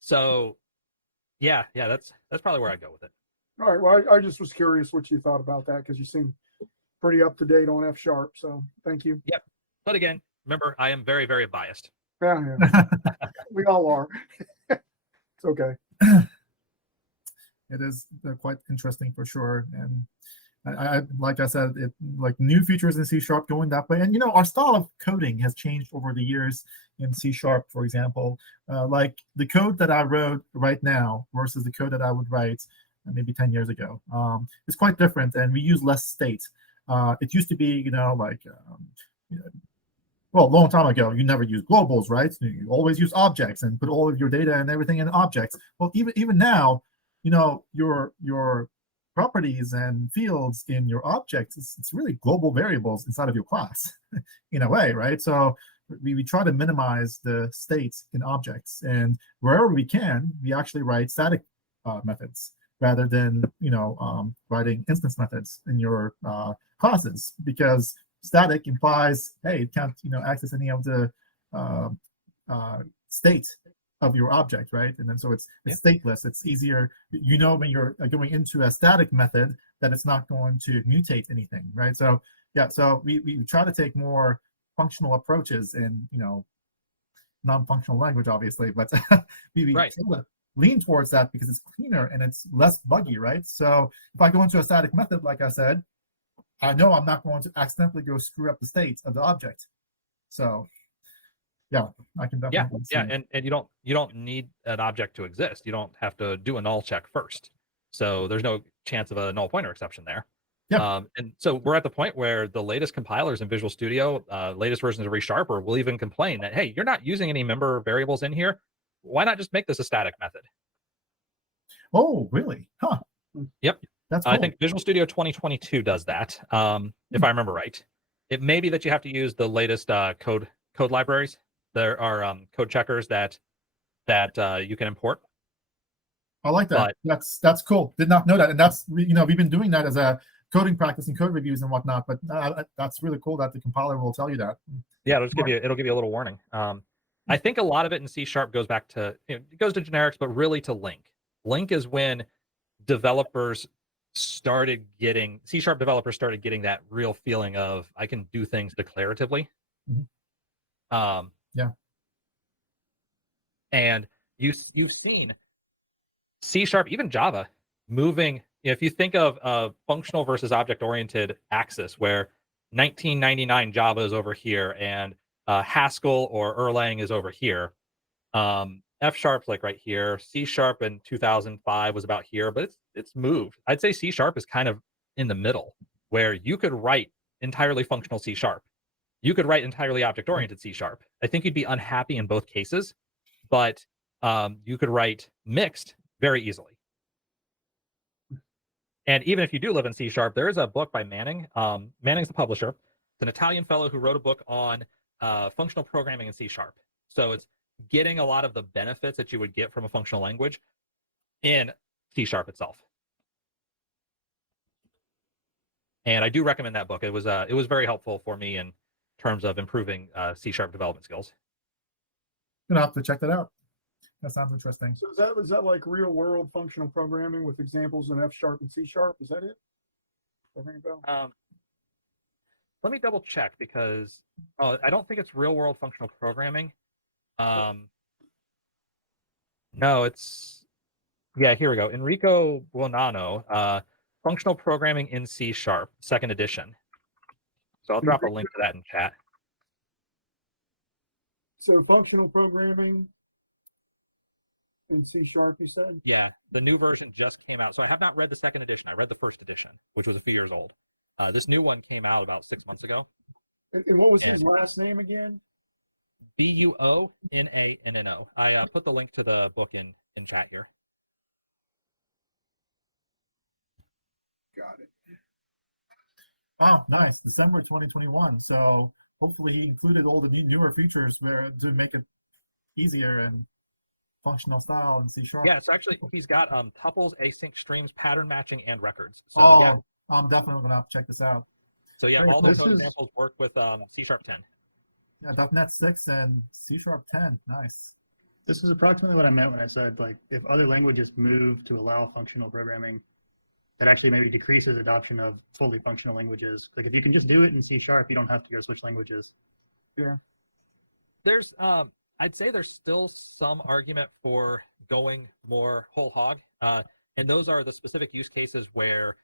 So yeah, that's probably where I'd go with it. all right. Well, I just was curious what you thought about that because you seem pretty up to date on F#. So thank you. Yep. But again, remember, I am very, very biased. Yeah. We all are. It's okay. It is quite interesting for sure. And I like I said, like new features in C# going that way. And our style of coding has changed over the years in C#, for example. Like the code that I wrote right now versus the code that I would write maybe 10 years ago. It's quite different, and we use less state. It used to be, well, a long time ago, you never use globals, right? You always use objects and put all of your data and everything in objects. Well, even now, your properties and fields in your objects, it's really global variables inside of your class in a way, right? So we try to minimize the states in objects, and wherever we can, we actually write static methods rather than writing instance methods in your classes, because static implies, hey, it can't access any of the state of your object, right? And then so it's stateless. It's easier, when you're going into a static method, that it's not going to mutate anything, right? So Yeah, so we try to take more functional approaches in, non-functional language, obviously, but we Right. try to lean towards that because it's cleaner and it's less buggy, right? So if I go into a static method, like I said, I know I'm not going to accidentally go screw up the state of the object. So yeah, I can definitely see. Yeah, and you don't need an object to exist. You don't have to do a null check first. So there's no chance of a null pointer exception there. Yeah. And so we're at the point where the latest compilers in Visual Studio, latest versions of ReSharper will even complain that, hey, you're not using any member variables in here. Why not just make this a static method? Oh, really? Huh. Yep. That's cool. I think Visual Studio 2022 does that, if I remember right. It may be that you have to use the latest code libraries. There are code checkers that you can import. I like that. That's cool. Did not know that, and that's we've been doing that as a coding practice and code reviews and whatnot. But that's really cool that the compiler will tell you that. Yeah, it'll give you a little warning. I think a lot of it in C# goes back to it goes to generics, but really to LINQ. LINQ is when developers started getting C# developers started getting that real feeling of I can do things declaratively. Mm-hmm. Yeah. And you've seen C#, even Java, moving. If you think of a functional versus object-oriented axis, where 1999 Java is over here and Haskell or Erlang is over here. F# like right here. C# in 2005 was about here, but it's moved. I'd say C# is kind of in the middle, where you could write entirely functional C#. You could write entirely object-oriented C#. I think you'd be unhappy in both cases, but you could write mixed very easily. And even if you do live in C#, there is a book by Manning. Manning's the publisher. It's an Italian fellow who wrote a book on functional programming in C#. So it's getting a lot of the benefits that you would get from a functional language in C# itself. And I do recommend that book. It was very helpful for me in terms of improving C# development skills. Gonna have to check that out. That sounds interesting. So is that like real world functional programming with examples in F# and C#? Is that it? Ring a bell? Let me double check because I don't think it's real world functional programming. No, it's here we go. Enrico Buonanno, functional programming in C#, 2nd edition. So I'll drop a link to that in chat. So functional programming in C#, you said? Yeah, the new version just came out. So I have not read the 2nd edition. I read the 1st edition, which was a few years old. This new one came out about 6 months ago. And what was his last name again? Buonanno. I put the link to the book in chat here. Got it. Ah, nice. December 2021. So hopefully he included all the newer features to make it easier and functional style in C#. Yeah, so actually he's got tuples, async streams, pattern matching, and records. So, I'm definitely gonna have to check this out. So yeah, all those examples work with C# 10. Yeah, .NET 6 and C# 10. Nice. This is approximately what I meant when I said, like, if other languages move to allow functional programming, that actually maybe decreases adoption of fully functional languages. Like, if you can just do it in C#, you don't have to go switch languages. Yeah. There's, I'd say there's still some argument for going more whole hog, and those are the specific use cases where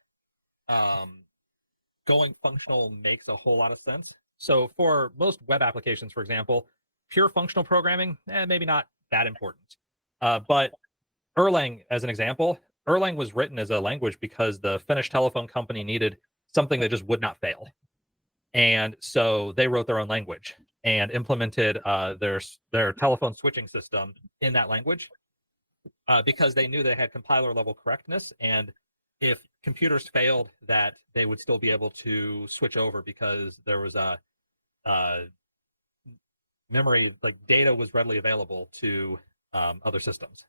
going functional makes a whole lot of sense. So for most web applications, for example, pure functional programming, maybe not that important. But Erlang, as an example, Erlang was written as a language because the Finnish telephone company needed something that just would not fail. And so they wrote their own language and implemented their telephone switching system in that language because they knew they had compiler level correctness. And if computers failed, that they would still be able to switch over because there was a memory, the data was readily available to other systems.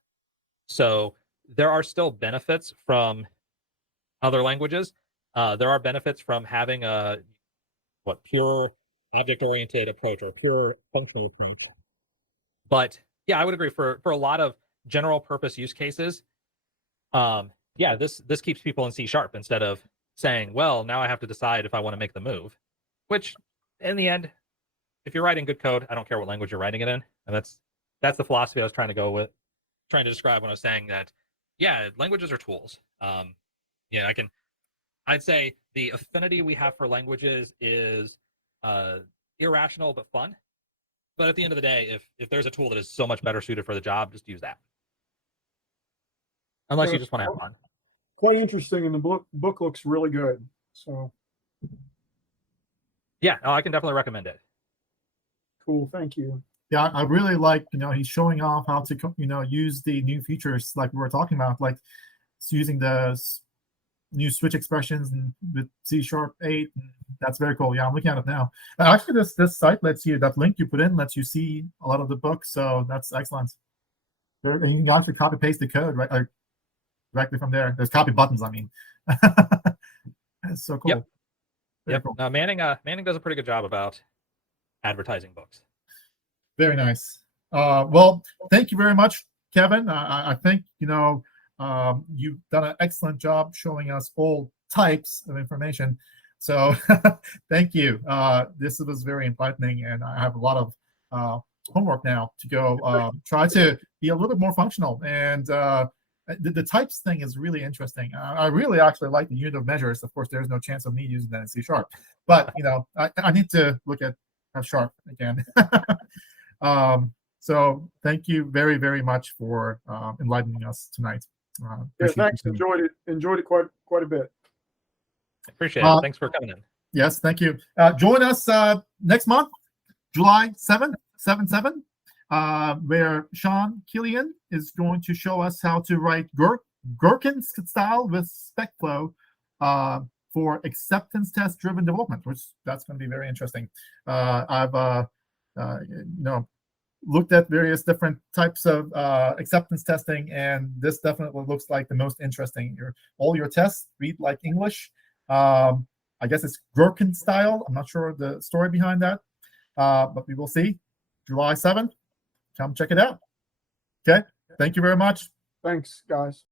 So there are still benefits from other languages. There are benefits from having a pure object-oriented approach or pure functional approach. But yeah, I would agree for a lot of general purpose use cases. This keeps people in C# instead of saying, well, now I have to decide if I want to make the move. which in the end, if you're writing good code, I don't care what language you're writing it in. And that's the philosophy I was trying to describe when I was saying that, yeah, languages are tools. Yeah, I'd say the affinity we have for languages is irrational but fun. But at the end of the day, if there's a tool that is so much better suited for the job, just use that. Unless you just want to have fun. Quite interesting, and the book looks really good. So yeah, I can definitely recommend it. Cool, thank you. Yeah, I really like, he's showing off how to, use the new features like we were talking about, like using the new switch expressions and with C#8. That's very cool. Yeah, I'm looking at it now. Actually, this site lets you, that link you put in lets you see a lot of the books, so that's excellent. And you can actually copy paste the code right directly from there. There's copy buttons, I mean. That's so cool. Yep. Cool. Manning does a pretty good job about advertising books. Very nice. Well, thank you very much, Kevin. I think you've done an excellent job showing us all types of information. So thank you. This was very enlightening, and I have a lot of homework now to go try to be a little bit more functional. And the types thing is really interesting. I really actually like the unit of measures. Of course, there's no chance of me using that in C#, but I need to look at F# again. So thank you very, very much for enlightening us tonight. Yeah, thanks. Enjoyed it quite a bit. Appreciate it. Thanks for coming in. Yes, thank you. Join us next month, July 7th, 7/7, where Sean Killian is going to show us how to write Gherkin style with SpecFlow for acceptance test driven development, which that's going to be very interesting. I've looked at various different types of acceptance testing, and this definitely looks like the most interesting. All your tests read like English. I guess it's Gherkin style. I'm not sure the story behind that, but we will see. July 7th. Come check it out. Okay. Thank you very much. Thanks, guys.